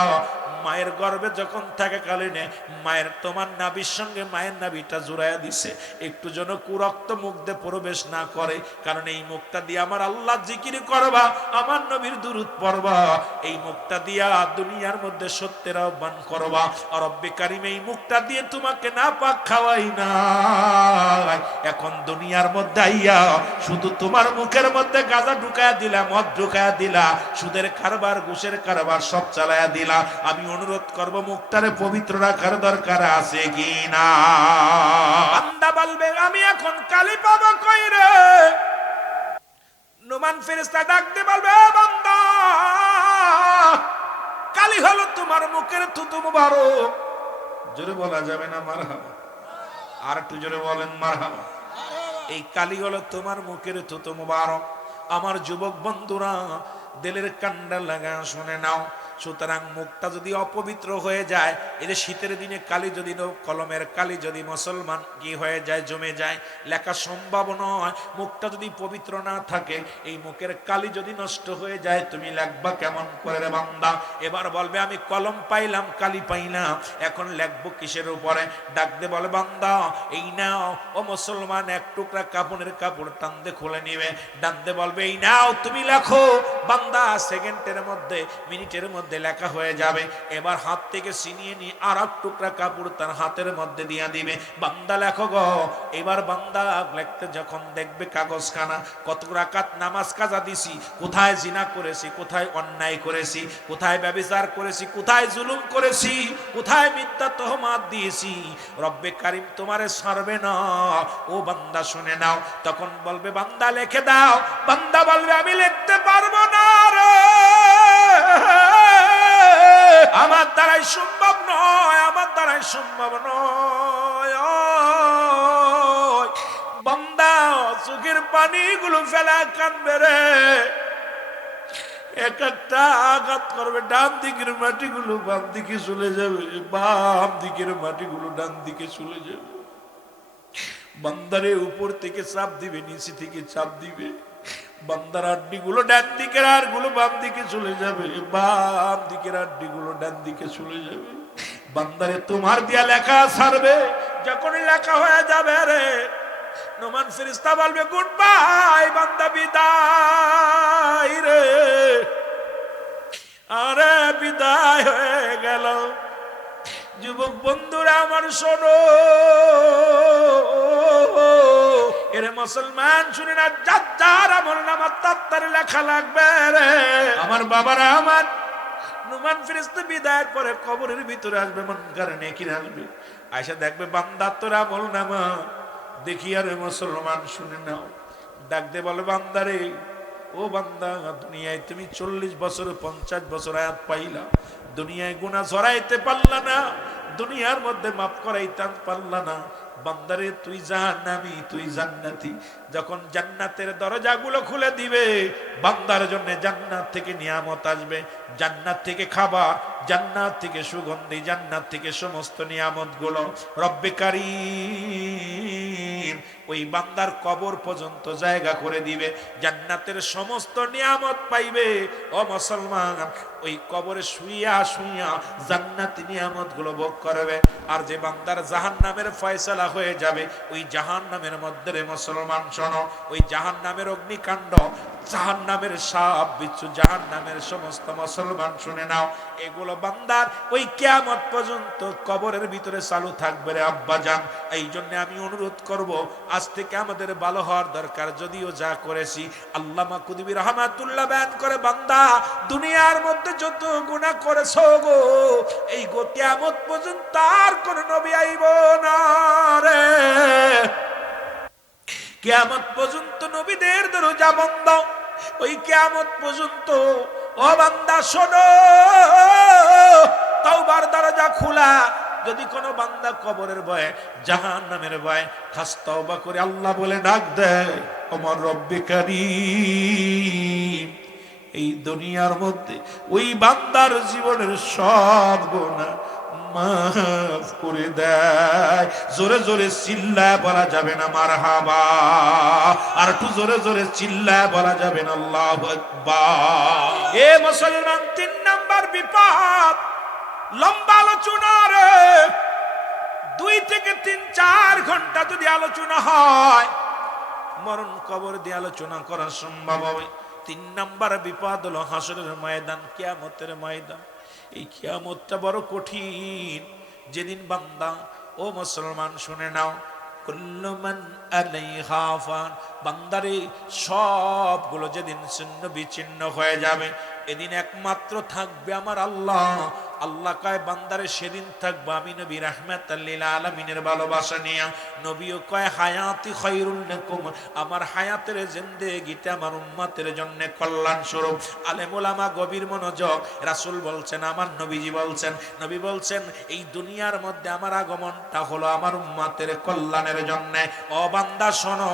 মায়ের গর্ভে যখন থাকাকালীনে মায়ের তোমার নাভির সঙ্গে মায়ের নাভিটা জুড়াইয়া দিছে, একটু যেন কুরক্ত মুখ দিয়ে প্রবেশ না করে, কারণ এই মুখটা দিয়ে আমার আল্লাহ জিকির করবা, আমার নবীর দুরূদ পড়বা, এই মুখটা দিয়া দুনিয়ার মধ্যে সত্যের আহ্বান করবা। আর রব্বে কারীম এই মুখটা দিয়ে তোমাকে না পাক খাওয়াই না, এখন দুনিয়ার মধ্যে আইয়া শুধু তোমার মুখের মধ্যে গাঁজা ঢুকায়া দিলা, মদ ঢুকায়া দিলা, সুদের কারবার ঘুষের কারবার সব চালায়া দিলা। আমি অনুরোধ করব মুখটারে পবিত্র রাখার দরকার আছে কি না? বান্দা বলবে আমি এখন কালি পাবো কই রে? নুমান ফেরেশতা ডাক দিয়ে বলবে বান্দা, কালি হলো তোমার মুখের থুতু মুবারক। জোরে বলা যাবে না মারহাবা? আর একটু জোরে বলেন মারহাবা। এই কালি হলো তোমার মুখের থুতু মুবারক। আমার যুবক বন্ধুরা, দিলের কান্ডা লাগা শুনে নাও। সুতরাং মুখটা যদি অপবিত্র হয়ে যায়, এর শীতের দিনে কালি যদি কলমের কালি যদি মুসলমান কি হয়ে যায়, জমে যায়, লেখা সম্ভব নয়। মুখটা যদি পবিত্র না থাকে, এই মুখের কালি যদি নষ্ট হয়ে যায়, তুমি লেখবা কেমন করে রে বান্দা? এবার বলবে আমি কলম পাইলাম, কালি পাইলাম, এখন লেখবো কিসের উপরে? ডাকতে বলে বান্দা এই নাও। ও মুসলমান, এক টুকরা কাপড়ের কাপড় টানতে খুলে নিবে, ডানতে বলবে এই নাও তুমি লেখো। বান্দা সেকেন্ডের মধ্যে, মিনিটের মধ্যে লেখা হয়ে যাবে। এবার হাত থেকে ছিনিয়ে নিয়ে আর এক টুকরা কাপড় তার হাতের মধ্যে দিয়া দিবে, বান্দা লেখো গো। এবার বান্দা লিখতে যখন দেখবে কাগজখানা, কত রাকাত নামাজ কাজা দিছি, কোথায় জিনা করেছি, কোথায় অন্যায় করেছি, কোথায় ব্যভিচার করেছি, কোথায় জুলুম করেছি, কোথায় মিথ্যা তহমাত দিয়েছি, রব্বে কারীম তোমারে ছাড়বে না। ও বান্দা শুনে নাও। তখন বলবে বান্দা লিখে দাও। বান্দা বলবে আমি লিখতে পারবো না রে, আমার দ্বারাই সম্ভব নয়, আমার দ্বারাই সম্ভব নয়। বান্দা চোখের পানিগুলো ফেলা কাঁদবে রে। এক একটা আঘাত করবে, ডান দিকের মাটিগুলো বাম দিকে চলে যাবে, বাম দিকের মাটিগুলো ডান দিকে চলে যাবে। বান্দারে উপর থেকে চাপ দিবে, নিচে থেকে চাপ দিবে, বান্দার আড্ডি গুলো ডান দিকের আর গুলো বাম দিকে চলে যাবে, বাম দিকের আড্ডি গুলো ডান দিকে চলে যাবে। বান্দারে তোমার দিয়া লেখা ছাড়বে, যখন লেখা হয়ে যাবে রে, নোমান ফেরেশতা বলবে গুড বাই, বান্দা বিদায় রে। আরে বিদায় হয়ে গেল। যুবক বন্ধুরা আমার শোনো, এরে মুসলমান শুনে না, যার আমল নামা তার লেখা লাগবে রে। আমার বাবারা, আমার নুমান ফেরেশতা বিদায়ের পরে কবরের ভিতরে আসবে, মুনকার নেকির আসবে, আয়সা দেখবে বান্দা তোর আমল নামা। দেখি আরে মুসলমান শুনে নাও, ডাক দে বলে বান্দারে, ও বান্দা দুনিয়ায় তুমি 40 বছর 50 বছর আয়াত পাইলা, দুনিয়ায় গুনাহ ছড়াইতে পারলা না, দুনিয়ার মধ্যে মাফ করাইতে পারলা না। বান্দারে তুই জাহান্নামী, তুই জান্নাতি। যখন জান্নাতের দরজাগুলো খুলে দিবে, বান্দার জন্য জান্নাত থেকে নিয়ামত আসবে, জান্নাত থেকে খাবার, জান্নাত থেকে সুগন্ধি, জান্নাত থেকে সমস্ত নিয়ামত গুলো রব্বে কারীম ওই বান্দার কবর পর্যন্ত জায়গা করে দিবে, জান্নাতের সমস্ত নিয়ামত পাইবে। ও মুসলমান, ওই কবরে শুইয়া শুইয়া জান্নাতি নিয়ামত গুলো ভোগ করবে। আর যে বান্দার জাহান্নামের ফয়সালা হয়ে যাবে, ওই জাহান্নামের মধ্যে রে মুসলমান শোনো, ওই জাহান্নামের অগ্নিকাণ্ড, জাহান্নামের সাপ বিচ্ছু, জাহান্নামের সমস্ত মুসলমান শুনে নাও, এগুলো বান্দার ওই কিয়ামত পর্যন্ত কবরের ভিতরে চালু থাকবে রে আব্বাজান। এই জন্য আমি অনুরোধ করব, আজ থেকে আমাদের ভালো হওয়ার দরকার। যদিও যা করেছি, আল্লামা কুতুবী রাহমাতুল্লাহ বয়ান করে, বান্দা দুনিয়ার মধ্যে যত গুনাহ করেছো গো, এই গো কিয়ামত পর্যন্ত আর কোন নবী আইব না রে। কিয়ামত পর্যন্ত নবীদের দরজা বন্ধ, ওই কিয়ামত পর্যন্ত। ও বান্দা শোনো, তাওবার দরজা খোলা। যদি কোনো বান্দা কবরের ভয়ে, জাহান্নামের ভয়ে খাস তওবা করে আল্লাহ বলে ডাক দেয়, আমার রব্বে কারীম এই দুনিয়ার মধ্যে ওই বান্দার জীবনের সব গুনাহ মাফ করে দেয়। জোরে জোরে চিল্লায় বলা যাবে না মারহাবা? আর একটু জোরে জোরে চিল্লায় বলা যাবে না আল্লাহু আকবার? এ মুসলমান, 3 নাম্বার বিপদ, লম্বা আলোচনা রে, 2 থেকে 3-4 ঘন্টা যদি আলোচনা হয়, মরণ কবর দিয়ে আলোচনা করা সম্ভব হবে। 3 নাম্বার বিপদ হলো হাসরের ময়দান, কিয়ামতের ময়দান। এই কিয়ামতটা বড় কঠিন। যেদিন বান্দা, ও মুসলমান শুনে নাও, কুল্লু মান আলাইহা ফান, বান্দারে সবগুলো যেদিন ছিন্ন বিচ্ছিন্ন হয়ে যাবে, এদিন একমাত্র থাকবে আমার আল্লাহ। আল্লাহ কয় বান্দারে সেদিন থাকবো আমি নবী রাহমাতাল লিল আলামিনের ভালোবাসা নিয়া। নবীও কয় হায়াতি খায়রুল লাকুম, আমার হায়াতের জিন্দেগিটা আমার উম্মতের জন্য কল্যাণ স্বরূপ। আলেম ওলামা গভীর মনোযোগ। রাসূল বলছেন, আমার নবীজি বলছেন, নবী বলছেন এই দুনিয়ার মধ্যে আমার আগমনটা হলো আমার উম্মতের কল্যাণের জন্য। ও বান্দা শোনো,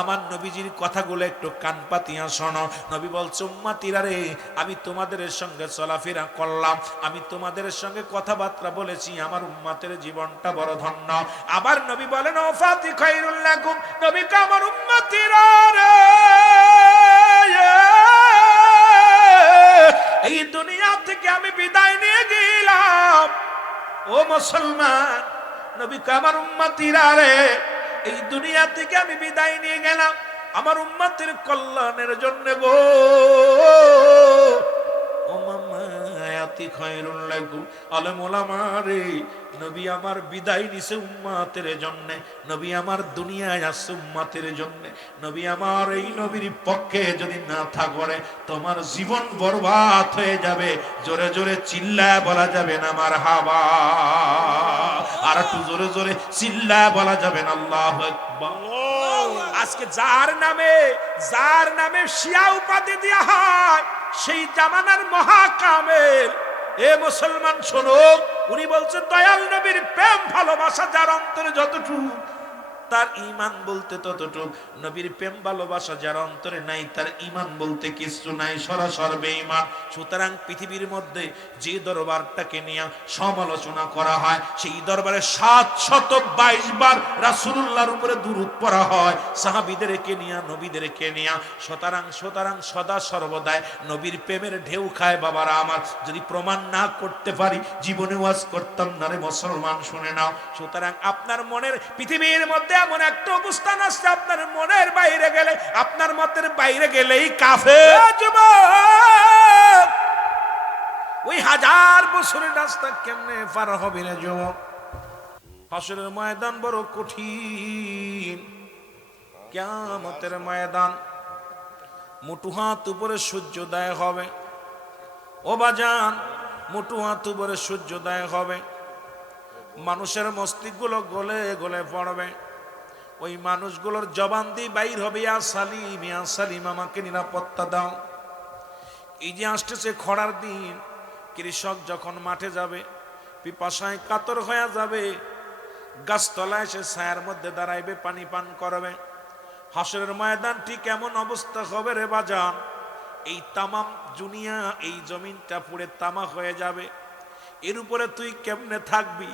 আমার নবীজির কথাগুলো একটু কান পাতিয়া শোনো। নবী বলছে, উম্মতিরা রে, আমি তোমাদের সঙ্গে চলাফেরা করলাম, আমি তোমাদের সঙ্গে কথাবার্তা বলেছি, আমার উম্মতের জীবনটা বড় ধন্য। আবার নবী বলেন, ওয়াফাতি খায়রুল লাকুম, নবী কা আমার উম্মতিরা রে, এই দুনিয়া থেকে আমি বিদায় নিয়ে গেলাম। ও মুসলমান, নবী কা আমার উম্মতিরা রে, এই দুনিয়া থেকে আমি বিদায় নিয়ে গেলাম আমার উম্মতের কল্যাণের জন্য গো। ও মামায়াতি খায়রুল লাকুম, আলেম ওলামা রে, নবী আমার বিদায় নিছে উম্মতের জন্য, নবী আমার দুনিয়ায় আসছে উম্মতের জন্য। নবী আমার এই নবীর পক্ষে যদি না থাকবে, তোমার জীবন বরবাদ হয়ে যাবে। জোরে জোরে চিল্লায় বলা যাবে না মারহাবা, আর একটু জোরে জোরে চিল্লায় বলা যাবে না আল্লাহু আকবার। আজকে যার নামে শিয়া উপাধি দেয়া হয়, সেই জামানার মহাকামেল। এ মুসলমান শোনো, উনি বলছেন দয়াল নবীর প্রেম ভালোবাসা যার অন্তরে যতটুকু, তার ঈমান বলতে ততটুক। নবীর প্রেম ভালোবাসা যার অন্তরে নাই, তার ঈমান বলতে কিছু নাই, সরাসর বেঈমান। সুতরাং পৃথিবীর মধ্যে যে দরবারটাকে নিয়ে সমালোচনা করা হয়, সেই দরবারে 722 বার রাসূলুল্লাহর উপরে দুরূদ পড়া হয়, সাহাবীদেরকে নিয়ে, নবীদেরকে নিয়ে। সুতরাং সদা সর্বদাই নবীর প্রেমের ঢেউ খায় বাবারা আমার। যদি প্রমাণ না করতে পারি, জীবনে ওয়াজ করতাম না রে মুসলমান, শুনে নাও। সুতরাং আপনার মনের, পৃথিবীর মধ্যে এমন একটা অবস্থান আসছে, আপনার মনের বাইরে গেলে, আপনার মতের বাইরে গেলেই কাফের। যুবক, ওই 1000 বছরের রাস্তা কেমনে পার হবে না যুবক? হাসরের ময়দান বড় কঠিন। কিয়ামতের ময়দান, মুঠু হাত উপরে সূর্যোদয় হবে। ও বাজান, মুঠু হাত উপরে সূর্যোদয় হবে, মানুষের মস্তিষ্কগুলো গলে গলে পড়বে। ওই মানুষগুলোর জবান দিয়ে বাইর হবে, ইয়া সালিম, ইয়া সালিম, আমাকে নিরাপত্তা দাও। এই যে আসতেছে খরার দিন, কৃষক যখন মাঠে যাবে, পিপাসায় কাতর হয়ে যাবে, গাছতলায় এসে ছায়ার মধ্যে দাঁড়াইবে, পানি পান করবে। হাসরের ময়দান ঠিক এমন অবস্থা হবে রে বাজান, এই তামাম দুনিয়া, এই জমিনটা পুড়ে তামা হয়ে যাবে। এর উপরে তুই কেমনে থাকবি,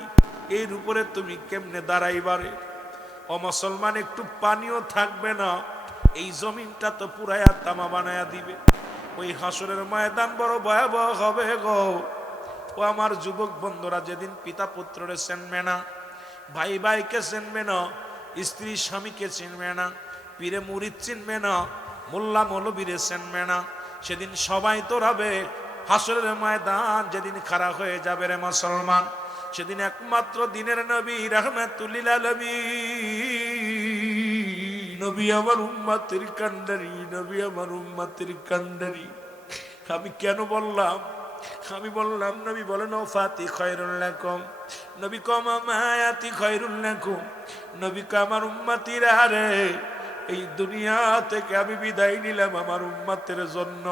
এর উপরে তুমি কেমনে দাঁড়াইবারে? ও মুসলমান, একটু পানিও থাকবে না, এই জমিনটা তো পুরায়া তামা বানায়া দিবে। ওই হাসরের ময়দান বড় ভয়াবহ হবে গো। ও আমার যুবক বন্ধুরা, যেদিন পিতা পুত্ররে চিনবে না, ভাই ভাইকে চিনবে না, স্ত্রী স্বামীকে চিনবে না, পীরে মুরিদ চিনবে না, মোল্লা মৌলবীরে চিনবে না, সেদিন সবাই তোরাবে। হাসরের ময়দান যেদিন খাড়া হয়ে যাবে রে মুসলমান, সেদিন একমাত্র দিনের নবী রাহমাতুল লিল আলামিন, নবী আমার উম্মতের কান্ডারি, নবী আমার উম্মতের কান্ডারি। আমি কেন বললাম? আমি বললাম, নবী বলেন ওয়াফাতি খায়রুল লাকুম, নবী কমা মায়াতি খায়রুল লাকুম, নবী কা আমার উম্মতিরা রে, এই দুনিয়া থেকে আমি বিদায় নিলাম আমার উম্মতের জন্য।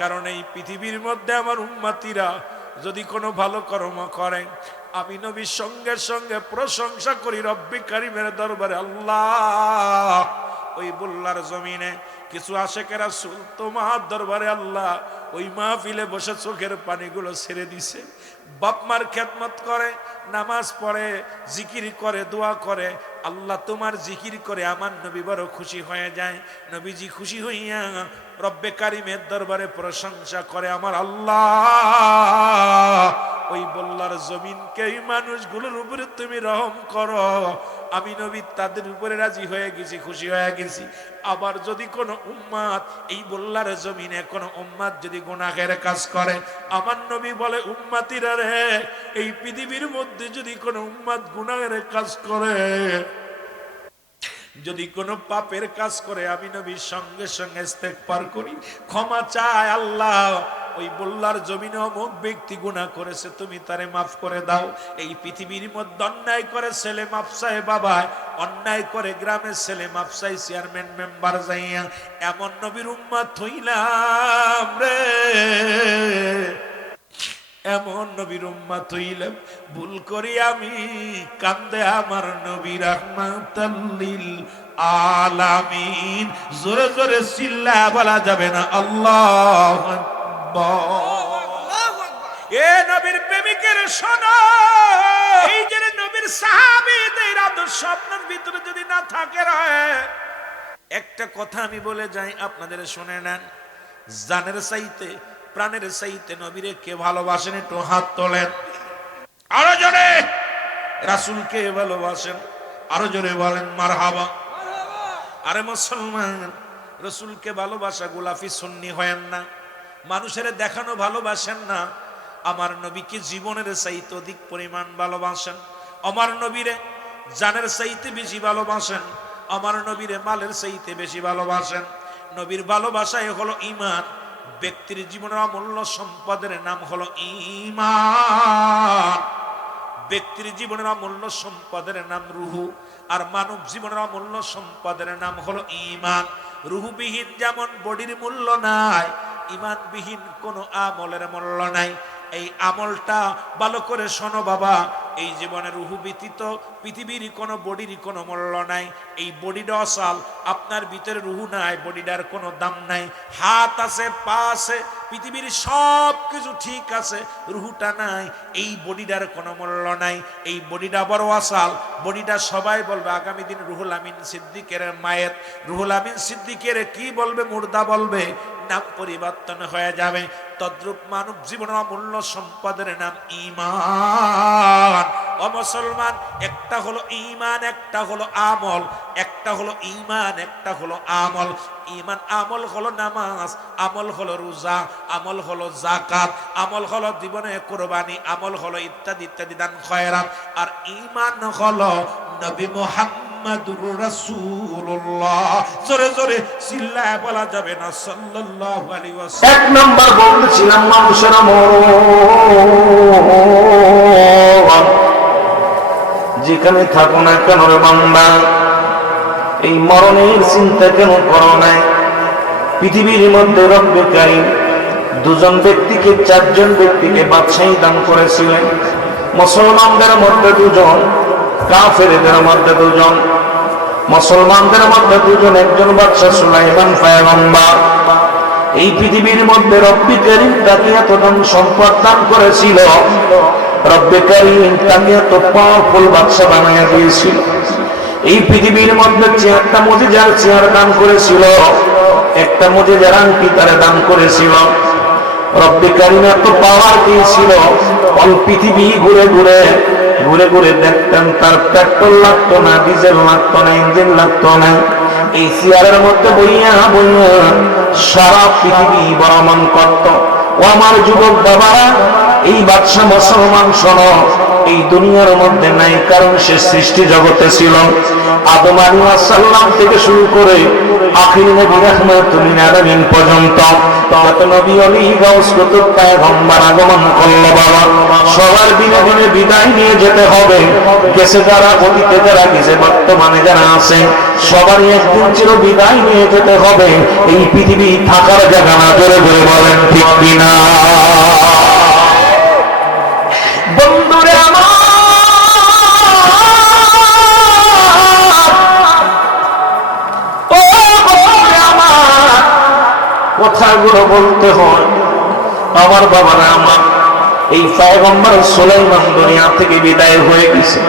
কারণ এই পৃথিবীর মধ্যে আমার উম্মতিরা যদি কোনো ভালো কর্ম করে, আমি নবীর সঙ্গে সঙ্গে প্রশংসা করি রব্বি কারীমের দরবারে। আল্লাহ, ওই বুল্লার জমিনে কিছু আশেকে রাসূল তোমার দরবারে আল্লাহ ওই মাহফিলে বসে চোখের পানিগুলো ছেড়ে দিছে। বাপ মার খেদমত করে, নামাজ পড়ে, জিকির করে, দোয়া করে, আল্লাহ তোমার জিকির করে আমার নবী বড় খুশি হয়ে যায়। নবীজি খুশি হইয়া রব্বে কারিমের দরবারে প্রশংসা করে, আমার আল্লাহ ওই বল্লার জমিনকে এই মানুষগুলোর উপরে তুমি রহম করো। আমি নবী তাদের উপরে রাজি হয়ে গেছি, খুশি হয়ে গেছি। আবার যদি কোনো উম্মাত এই বল্লার জমিনে কোনো উম্মাত যদি গুনাহের কাজ করে, আমার নবী বলে উম্মাতিরা রে, এই পৃথিবীর মধ্যে যদি কোনো উম্মাত গুনাহের কাজ করে, যদি কোনো পাপের কাজ করে, আমি নবী সঙ্গে সঙ্গে ইস্তেগফার করি, ক্ষমা চায়, আল্লাহ ওই বল্লার জমিনে অমুক ব্যক্তি গুনাহ করেছে, তুমি তারে মাফ করে দাও। এই পৃথিবীর মধ্যে অন্যায় করে ছেলে মাফ চায় বাবা, অন্যায় করে গ্রামের ছেলে মাফ চাই চেয়ারম্যান মেম্বার যাইয়া, এমন নবীর উম্মত হইলাম রে, এমন নবীর উম্মত হইলাম। ভুল করি আমি, কান্দে আমার নবী রাহমাতাল লিল আলামিন। জোরে জোরে চিল্লা বলা যাবে না আল্লাহু আকবার। এ নবীর প্রেমিকের শোনো, এই যে নবীর সাহাবীদের আদর্শ আপনার ভিতরে যদি না থাকে রয়ে, একটা কথা আমি বলে যাই, আপনাদের শুনে নেন। জানের চাইতে প্রাণের চাইতে নবীরে কে ভালোবাসেন? একটু হাত তোলেন। আরো জোরে রাসূলকে ভালোবাসেন, আরো জোরে বলেন মারহাবা। আরে মুসলমান, রাসূলকে ভালোবাসা গোলাপি সুন্নি হয়েন না, মানুষের দেখানো ভালোবাসেন না। আমার নবীকে জীবনের চাইতে অধিক পরিমাণ ভালোবাসেন, আমার নবীরে জানের চাইতে বেশি ভালোবাসেন, আমার নবীরে মালের চাইতে বেশি ভালোবাসেন। নবীর ভালোবাসায় হলো ঈমান। ব্যক্তির জীবনের অমূল্য সম্পদের নাম হলো ঈমান। ব্যক্তির জীবনের অমূল্য সম্পদের নাম রুহু, আর মানব জীবনের অমূল্য সম্পদের নাম হলো ঈমান। রুহুবিহীন যেমন বডির মূল্য নাই, ঈমানবিহীন কোনো আমলের মূল্য নাই। এই আমলটা ভালো করে শোনো বাবা, এই জীবনের রুহু ব্যতীত পৃথিবীর কোনো বডির কোনো মূল্য নাই। এই বডিটা অসাল, আপনার ভিতরে রুহু নাই, বডিটার কোনো দাম নাই। হাত আছে, পা আছে, পৃথিবীর সব কিছু ঠিক আছে, রুহুটা নাই, এই বডিটার কোনো মূল্য নাই। এই বডিটা বড় অসাল, বডিটা সবাই বলবে আগামী দিন রুহুল আমিন সিদ্দিকের মায়ের, রুহুল আমিন সিদ্দিকের কি বলবে? মুর্দা বলবে, নাম পরিবর্তন হয়ে যাবে। তদ্রূপ মানব জীবনের অমূল্য সম্পদের নাম ঈমান। ও মুসলমান, একটা হলো ঈমান, একটা হলো আমল, একটা হলো ঈমান, একটা হলো আমল। ঈমান আমল হলো নামাজ, আমল হলো রোজা, আমল হলো যাকাত, আমল হলো জীবনে কুরবানি, আমল হলো ইত্যাদি ইত্যাদি দান খয়রাত। আর ঈমান হলো নবী মুহাম্মদুর রাসূলুল্লাহ। জোরে জোরে চিল্লায় বলা যাবে না সাল্লাল্লাহু আলাইহি ওয়াসাল্লাম। এক নাম্বার বলছিলাম মানুষের মরণ যেখানে থাকো না কেন রে বান্দা, এই মরণের চিন্তা কেন করো না? পৃথিবীর মধ্যে রব্বে কারীম দুজন ব্যক্তিকে, চারজন ব্যক্তিকে বাদশাহী দান করেছিলেন। মুসলমানদের মধ্যে দুজন, কাফেরদের মধ্যে দুজন। মুসলমানদের মধ্যে দুজন, একজন বাদশা সুলাইমান পয়গম্বর। এই পৃথিবীর মধ্যে রব্বে কারীম তাকে এত ধন সম্পদ দান করেছিল, রব্বে কারীম তাকে এত পাওয়ারফুল বাদশা বানাইয়া দিয়েছিল। এই পৃথিবীর মধ্যে চেয়ারটা মুজিজার চেয়ার দান করেছিল, একটা মুজিজার আংটি তারে দান করেছিল। রব্বে কারীম এত পাওয়ার দিয়েছিল, অল পৃথিবী ঘুরে ঘুরে ঘুরে ঘুরে দেখতেন তার পেট্রোল লাগতো না, ডিজেল লাগতো না, ইঞ্জিন লাগতো না। এই চেয়ারের মধ্যে বইয়া বইয়া সারা পৃথিবী ভ্রমণ করত। ও আমার যুবক বাবারা, এই বাদশা মুসলমান শোনো, এই দুনিয়ার মধ্যে নাই, কারণ সে সৃষ্টি জগতে ছিল আদম আলাইহিস সালাম থেকে শুরু করে আখির নবী রাহমাতুল লিল আলামিন পর্যন্ত। তত নবী ওলি গাউস কুতুব পয়গম্বর আগমন করলো বাবা। সবার দিনে দিনে বিদায় নিয়ে যেতে হবে। গেছে যারা, অতীতে যারা গেছে, বর্তমানে যারা আছে, সবারই একদিন চির বিদায় নিয়ে যেতে হবে। এই পৃথিবী থাকার জায়গা না। জোরে জোরে বলেন ঠিক কিনা? বন্ধুরে আমার, ও বন্ধুরে আমার, কথাগুলো বলতে হয়। আমার বাবারা আমার, এই পয়গম্বর সুলাইমান দুনিয়া থেকে বিদায় হয়ে গেছে।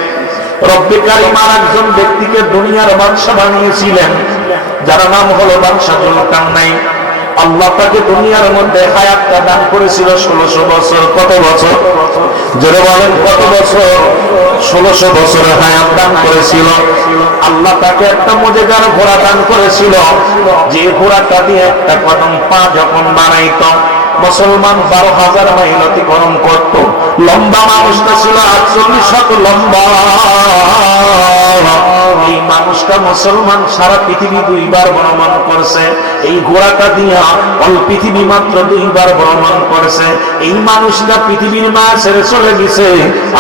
রব্বে কারীম আর একজন ব্যক্তিকে দুনিয়ার বাদশা বানিয়েছিলেন, যার নাম হলো বাদশা জুলকারনাইন। আল্লাহ তাকে দুনিয়ার মধ্যে হায়াতটা দান করেছিল 1600 বছর। কত বছর? জোরে বলেন কত বছর? 1600 বছরের হায়াত দান করেছিল। আল্লাহ তাকে একটা মুজিজার ঘোড়া দান করেছিল, যে ঘোড়াটা দিয়ে একটা কদম পা যখন বানাইতো মুসলমান 12,000 মাইল অতিক্রম করত। লম্বা মানুষটা ছিল 48 হাত লম্বা। এই মানুষটা মুসলমান সারা পৃথিবী 2 বার ভ্রমণ করছে। এই ঘোড়াটা দিয়া অল পৃথিবী মাত্র 2 বার ভ্রমণ করেছে। এই মানুষটা পৃথিবীর মা ছেড়ে চলে গেছে।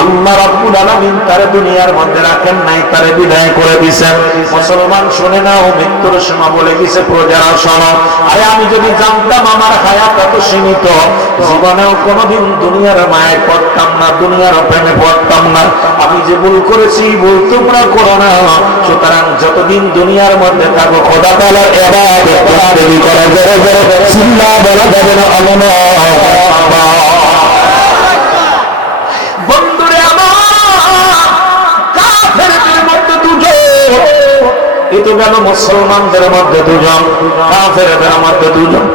আল্লাহ রাব্বুল আলামিন তারে দুনিয়ার মধ্যে রাখেন নাই, তারে বিদায় করে দিয়েছেন। মুসলমান শুনে নাও, মৃত্যুর সময় বলে গেছে প্রজারা শোনো, আরে আমি যদি জানতাম আমার হায়াত এত সীমিত, জীবনেও কোনোদিন দুনিয়ার মায়ে পড়তাম না, দুনিয়ার প্রেমে পড়তাম না। আমি যে ভুল করেছি ভুল তোমরা করো না। সুতরাং যতদিন দুনিয়ার মধ্যে থাকো খোদা তাআলার ইবাদত করতে করা যাবে, চিল্লা বলা যাবে না আল্লাহ। বন্ধুরে আমার, কাফেরদের মধ্যে দুজন, এই তো গেল মুসলমানদের মধ্যে দুজন, কাফেরদের মধ্যে দুজন।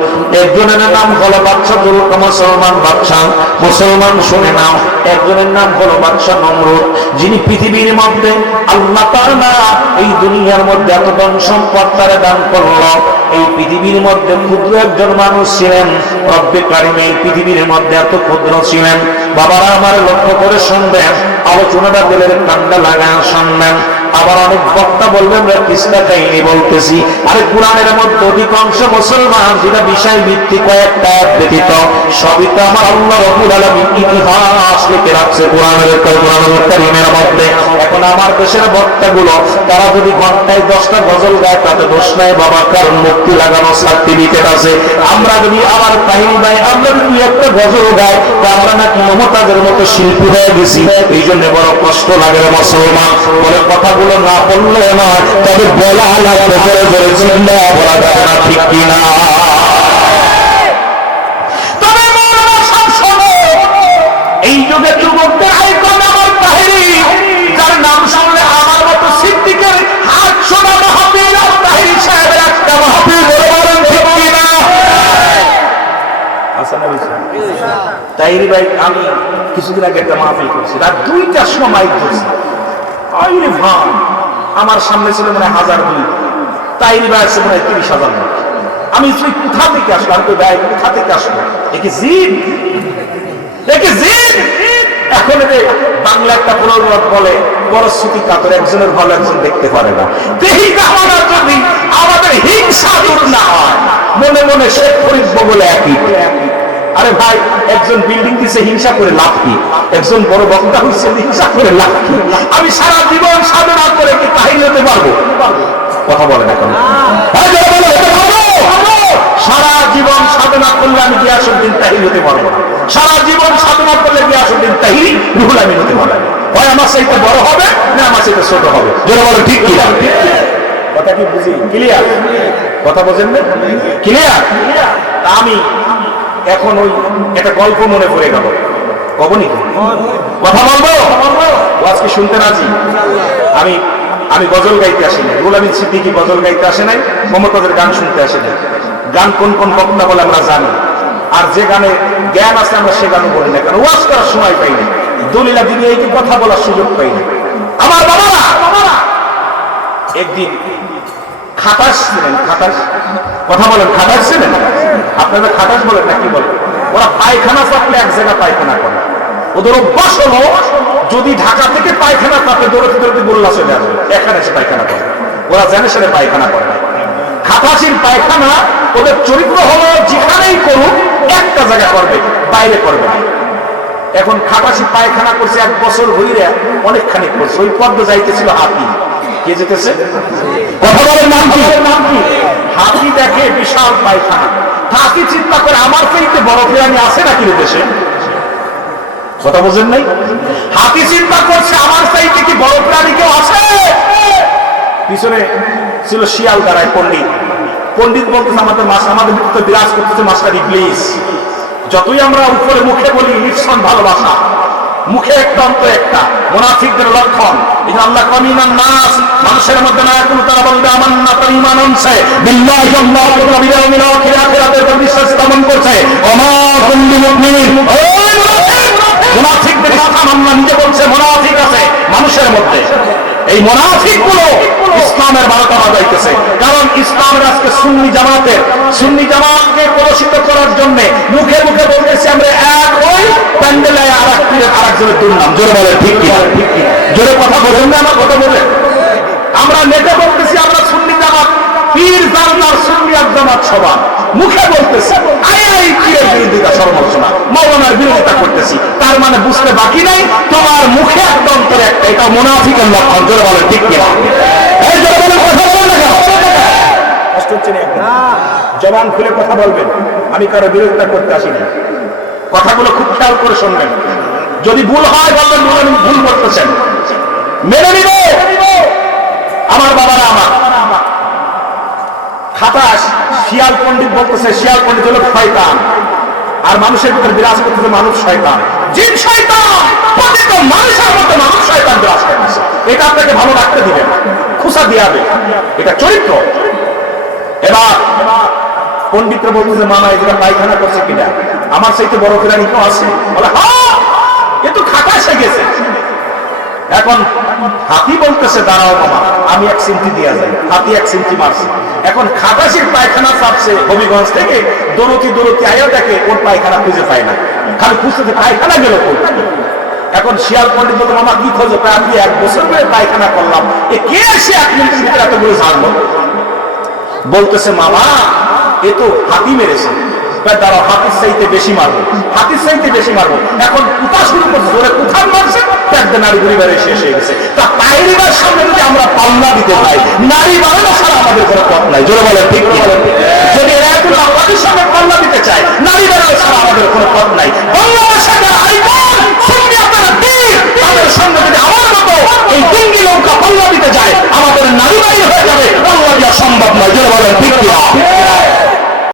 একজনের নাম হলো বাদশা মুসলমান বাদশা, মুসলমান শুনে নাও। একজনের নাম হলো বাদশা নমরুদ, যিনি পৃথিবীর মধ্যে আল্লাহ তাআলা এই দুনিয়ার মধ্যে এত ধন সম্পদ তারে দান করলো। এই পৃথিবীর মধ্যে ক্ষুদ্র একজন মানুষ ছিলেন। রব্বে কারীম এই পৃথিবীর মধ্যে এত ক্ষুদ্র ছিলেন। বাবারা আমার লক্ষ্য করে শুনবেন, আলোচনাটা দিলের কান্ডা লাগায় শুনবেন। আবার অনেক বক্তা বলবেন কিসটা কাহিনী বলতেছি। আরে কোরআনের মধ্যে অধিকাংশ মুসলমান যেটা বিষয় ভিত্তিক কয়েকটা ব্যতীত সবই তো আমার আল্লাহ রাব্বুল আলামিন ইতিহাস লিখে রাখছে কোরআনের কারীমের মধ্যে। এখন আমার দেশের বক্তাগুলো তারা যদি ঘন্টায় 10টা গজল গায় তাতে দোষ নাই বাবা, কারণ মুক্তি লাগানো সার্টিফিকেট আছে। আমরা যদি আবার কাহিনী গাই, আমরা যদি একটা গজল গাই, তা আমরা নাকি মমতাজের মতো শিল্পী হয়ে গেছি। এই জন্য বড় কষ্ট লাগে মুসলমান। বলে কথাগুলো না বললে নয়, তবে বলা লাগবে, বলে বলে চিল্লা বলা যাবে না, ঠিক কিনা? তবে এই যুগে যুবকদের আইকন আমার তাহেরি, যার নাম শুনলে আমার মতো সিদ্দিকের হাত শোনা মাহফিল আর তাহেরি সাহেবের একটা মাহফিল, বলে বলেন ঠিক কিনা? তাহেরি ভাই, আমি কিছুদিন আগে একটা মাহফিল করছি, রাত 2টার সময় মাইক ধরছি। আমার সামনে ছিল মনে 1002, তাহেরি ভাই আছে মনে 30,000। আমি কোথা থেকে আসলো? আমি তো ভাই কোথা থেকে আসলো? একে জিদ, একে জিদ। এখন বাংলা একটা প্রবাদ বলে, পরশ্রুতি কাতর একজনের ভালো একজন দেখতে পারে না। দেখি কামনা যদি আমাদের হিংসা দূর না হয়, মনে মনে শেখ ফরিদ বলে একই। আরে ভাই, একজন বিল্ডিং দিছে, হিংসা করে লাভ কি? একজন বড় বক্তা হচ্ছে, হিংসা করে লাভ কি? আমি সারা জীবন সাধনা করে কি তাহির হতে পারবো? কথা বলেন এখন। সারা জীবন সাধনা করলে আমি গিয়াসউদ্দিন তাহির হতে পারবো না। সারা জীবন সাধনা করলে গিয়াসউদ্দিন তাহির রুহুল আমিন হতে পারবে। হয় আমার চাইতে বড় হবে, না আমার চাইতে ছোট হবে। যেটা বলে ঠিক কি? কথা কি বুঝি? ক্লিয়ার? কথা বোঝেন না? ক্লিয়ার? আমি এখন ওই একটা গল্প মনে পড়ে গেল, কব নাকি? কথা বলবো? আজকে শুনতে রাজি। আমি গজল গাইতে আসি নাই, রুহুল আমিন সিদ্দিকী গজল গাইতে আসে নাই, মমতাজের গান শুনতে আসে নাই। গান কোন কোন বক্তা বলে আমরা জানি, আর যে গানে জ্ঞান আছে আমরা সে গানও বলি না, কারণ ওয়াজ করার সময় পাই না, দলিলা দিনে এই কথা বলার সুযোগ পাই না। আমার বাবারা একদিন খাটাস ছিলেন, খাটাস, কথা বলেন, খাটাস ছিলেন। আপনারা খাটাস বলেন না কি বলেন? ওরা পায়খানা চাপলে এক জায়গায় পায়খানা করে। ওদের অভ্যাস হলো, যদি ঢাকা থেকে পায়খানা চাপে দৌড়াতে দৌড়াতে গোল্লা চলে আসবে, এখানে এসে পায়খানা করে। ওরা জানে সেটা পায়খানা করে। খাটাসির পায়খানা ওদের চরিত্র হলো, যেখানেই করুক একটা জায়গা করবে, বাইরে করবে না। এখন খাটাসি পায়খানা করছে 1 বছর হইলে অনেকখানি করছে। ওই পদ্ম যাইতেছিল হাতি, কে যেতেছে? কথা বলেন নাম কি? হাতি দেখে বিশাল পায়খানা, হাতি চিন্তা করে আমার চাইতে বড় প্রাণী আছে নাকি দেশে? কথা বোঝেন নাই? হাতি চিন্তা করছে আমার চাইতে কি বড় প্রাণী কেউ আছে? পিছনে ছিল শিয়াল দাঁড়ায় পণ্ডিত। পণ্ডিত বলতেছে আমাদের মাছ, আমাদের ভিতরে বিরাজ করতেছে মাস্টার ইবলিস। যতই আমরা উপরে মুখে বলি নিঃসন ভালোবাসা, মুখে একটা অন্ত একটা, মুনাফিকদের লক্ষণ। এটা আল্লাহ কামিনান নাস, মানুষের মধ্যে না কোনো তারা বলবে আমান্না তার ঈমান আনছে বিল্লাহি আল্লাহু ওয়া বিল ইয়াউমিল আখির, আখিরাতের উপর বিশ্বাস স্থাপন করছে। ওমা কুল্লু মুমিন, ওই মুনাফিকদের ইসলাম আল্লাহ নিজে বলছে মুনাফিক আছে মানুষের মধ্যে। এই মুনাফিকগুলো ইসলামের বারোটা বাজাইতেছে। কারণ ইসলামের আজকে সুন্নি জামাতকে কলুষিত করার জন্য মুখে মুখে বলতেছি আমরা এক হই, প্যান্ডেলে আরেকজনের দুর্নাম। জোরে বলে ঠিক কি? জোরে কথা বলেন না, আমার কথা বলেন। আমরা নেটে বলতেছি আমরা সুন্নি জামাত, পীর জামাত সুন্নি জামাত সমান, মুখে বলতেছি আইআইটির বিরোধিতা সমালোচনা, মাওলানার বিরোধিতা করতেছি। তার মানে বুঝতে বাকি নাই তোমার মুখে একটা অন্তরে একটা, এটা মুনাফিকের লক্ষণ। জোরে বলে ঠিক কি? এই জোরে বলে কথা বলেন না কেন? কষ্ট হচ্ছে না? একটা জবান খুলে কথা বলবেন, আমি কারো বিরোধিতা করতে আসিনি। কথাগুলো খুব খেয়াল করে শুনবেন। যদি ভুল হয় বলবেন ভুল করতেছেন, মেনে নিব। আমার বাবারা, আমার খাতাস শিয়াল পণ্ডিত বলতেছে শিয়াল পণ্ডিত হলো শয়তান, আর মানুষের ভিতরে বিরাজ করতেছে মানুষ শয়তান, জিন শয়তান, প্রতিটা মানুষের মধ্যে মানুষ শয়তান বিরাজ করতেছে। এটা আপনাকে ভালো রাখতে দিবেন, খুশা দিয়াবে, এটা চরিত্র। এবার পণ্ডিতরা বলতেছে মামা এগুলো পায়খানা করছে কিনা, আমার চাইতে বড় কিনা নিকেও আছে? বলে হ্যাঁ, এ তো খাটাসে গেছে। এখন হাতি বলতেছে দাঁড়াও মামা আমি 1 সিমটি দিয়া যাই। হাতি 1 সিমটি মারছে। এখন খাটাসির পায়খানা চাপছে হবিগঞ্জ থেকে, দৌড়তি আয়ো দেখে ওর পায়খানা খুঁজে পায় না, খালি খুঁজতে পায়খানা গেল। এখন শিয়াল পণ্ডিত বলতে মামা কি খোঁজো? আমি 1 বছর ধরে পায়খানা করলাম, এ কে এসে 1 মিনিটের ভিতরে এতগুলো জানলো? বলতেছে মামা এ তো হাতি মেরেছে। দাঁড়াও হাতির চাইতে বেশি মারবো, হাতির চাইতে বেশি মারবো। এখন কোথা শুরু করছে, ওরা কোথায় মারছে? একদম নারী পরিবারে শেষ হয়ে গেছে। তা নারীবার সামনে যদি আমরা পাল্লা দিতে পাই, নারী বাড়ানো ছাড়া আমাদের কোনো পথ নাই। জোরে বলে ঠিক কি? যদি আমাদের সামনে পাল্লা দিতে চাই, নারী বাড়ানো ছাড়া আমাদের কোনো পথ নাই। বাংলাদেশের যারা আইকন সঙ্গে আপনারা তীর, তাদের সঙ্গে যদি আমার মতো এই ডুঙ্গি নৌকা পাল্লা দিতে যায়, আমাদের নারী বাড়ি হয়ে যাবে, পাল্লা দেওয়া সম্ভব নয়। জোরে বলে ঠিক কি?